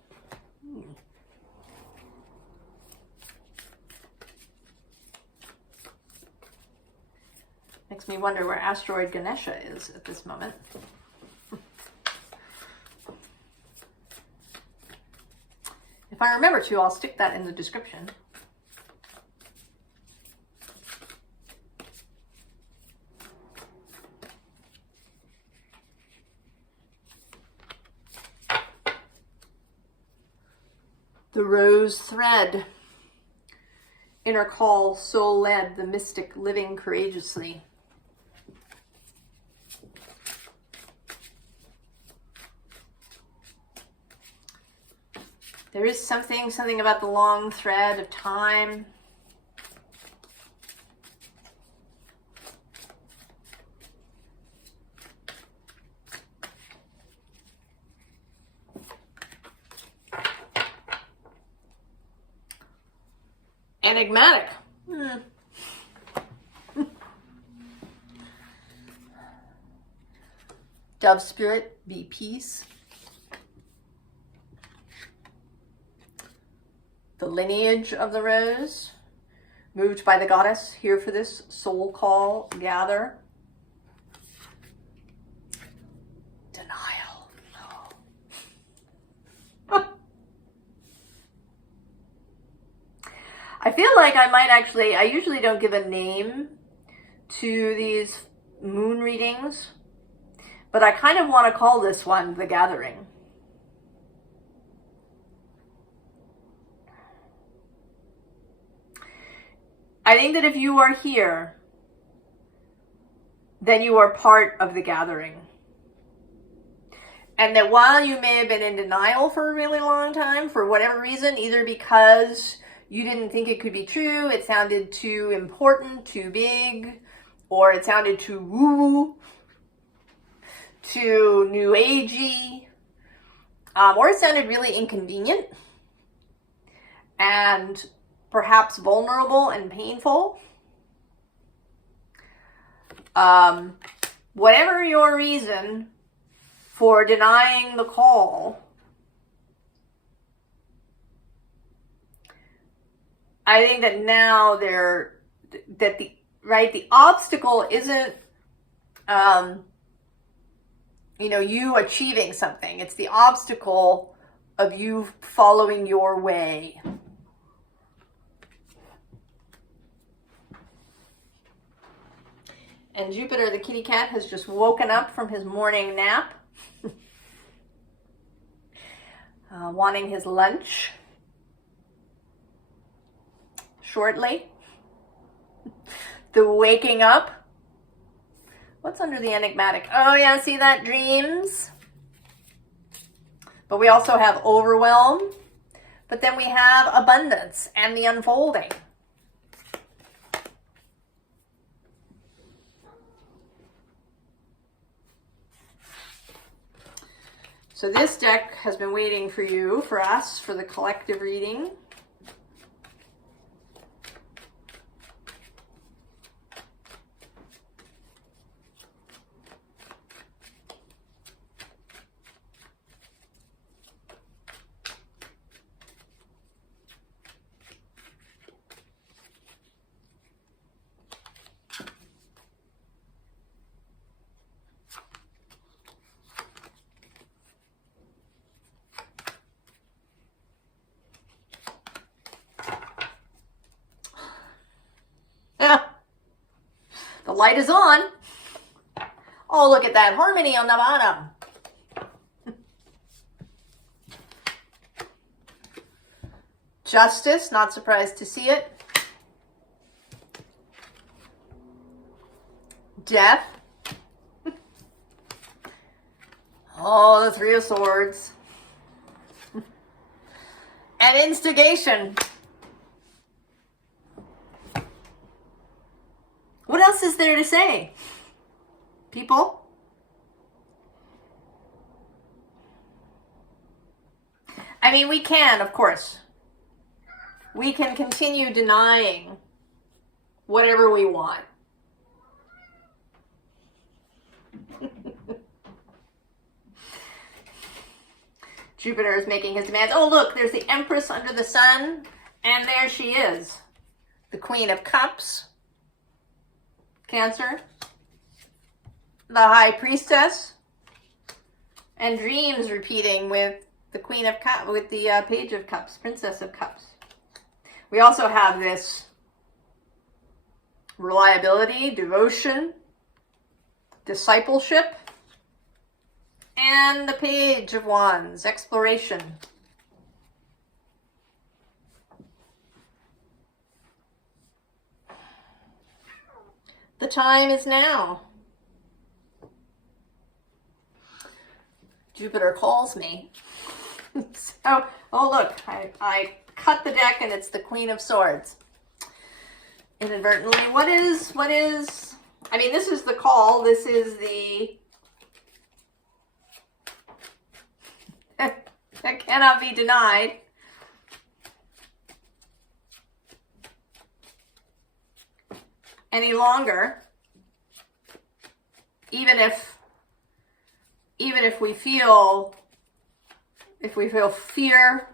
Makes me wonder where asteroid Ganesha is at this moment. If I remember to, I'll stick that in the description. The rose thread. Inner call, soul led, the mystic living courageously. There is something about the long thread of time. Enigmatic. Dove spirit, be peace. The lineage of the rose, moved by the goddess, here for this soul call, gather. Denial. No. I feel like I might actually, I usually don't give a name to these moon readings, but I kind of want to call this one The Gathering. I think that if you are here, then you are part of the gathering. And that while you may have been in denial for a really long time, for whatever reason, either because you didn't think it could be true, it sounded too important, too big, or it sounded too woo-woo, too new agey, or it sounded really inconvenient and perhaps vulnerable and painful. Whatever your reason for denying the call, I think that now the obstacle isn't, you achieving something. It's the obstacle of you following your way. And Jupiter, the kitty cat, has just woken up from his morning nap, wanting his lunch shortly. The waking up. What's under the enigmatic? Oh yeah, see that? Dreams. But we also have overwhelm. But then we have abundance and the unfolding. So this deck has been waiting for you, for us, for the collective reading. The light is on. Oh, look at that harmony on the bottom. Justice, not surprised to see it. Death. Oh, the Three of Swords. And instigation. What else is there to say, people? I mean, we can, of course. We can continue denying whatever we want. Jupiter is making his demands. Oh, look, there's the Empress under the sun, and there she is, the Queen of Cups. Cancer, the High Priestess, and dreams repeating with the Queen of Cups, with the Page of Cups, Princess of Cups. We also have this reliability, devotion, discipleship, and the Page of Wands, exploration. The time is now. Jupiter calls me. So, oh look, I cut the deck and it's the Queen of Swords. Inadvertently. What is, I mean, this is the call. This is the, that cannot be denied. Any longer, even if we feel fear,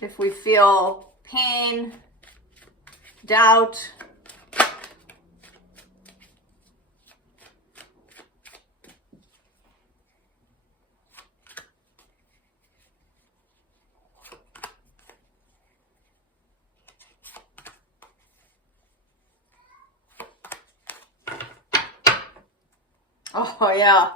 if we feel pain, doubt, oh yeah.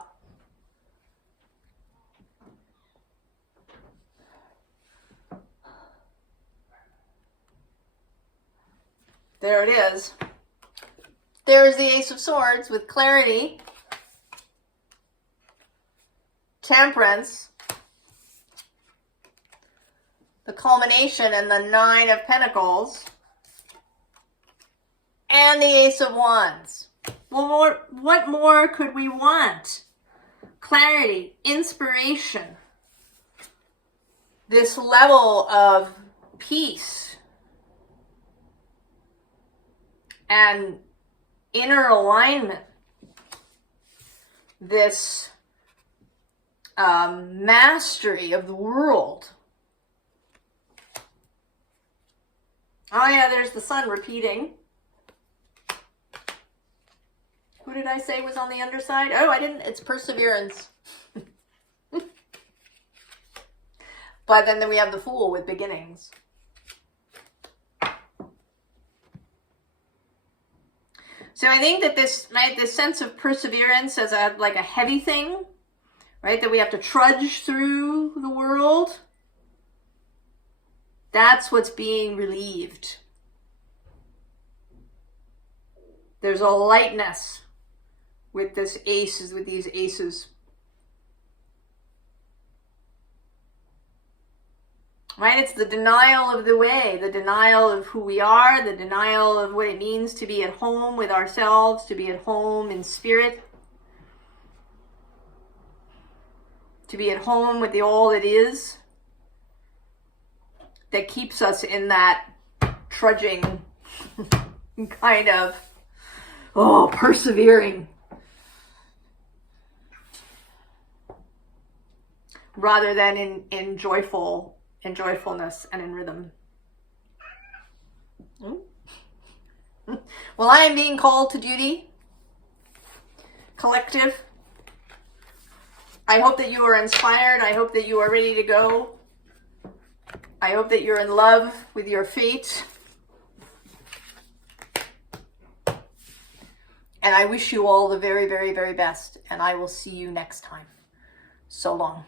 There it is. There's the Ace of Swords with clarity, temperance, the culmination, and the Nine of Pentacles, and the Ace of Wands. Well, what more could we want? Clarity, inspiration, this level of peace and inner alignment, this mastery of the world. Oh yeah, there's the sun repeating. Who did I say was on the underside? Oh, I didn't. It's perseverance. But then we have the Fool with beginnings. So I think that this sense of perseverance as like a heavy thing, right? That we have to trudge through the world. That's what's being relieved. There's a lightness with these aces. Right? It's the denial of the way, the denial of who we are, the denial of what it means to be at home with ourselves, to be at home in spirit, to be at home with the all that is, that keeps us in that trudging kind of, persevering, rather than in joyfulness and in rhythm. Well, I am being called to duty. Collective. I hope that you are inspired. I hope that you are ready to go. I hope that you're in love with your fate. And I wish you all the very, very, very best. And I will see you next time. So long.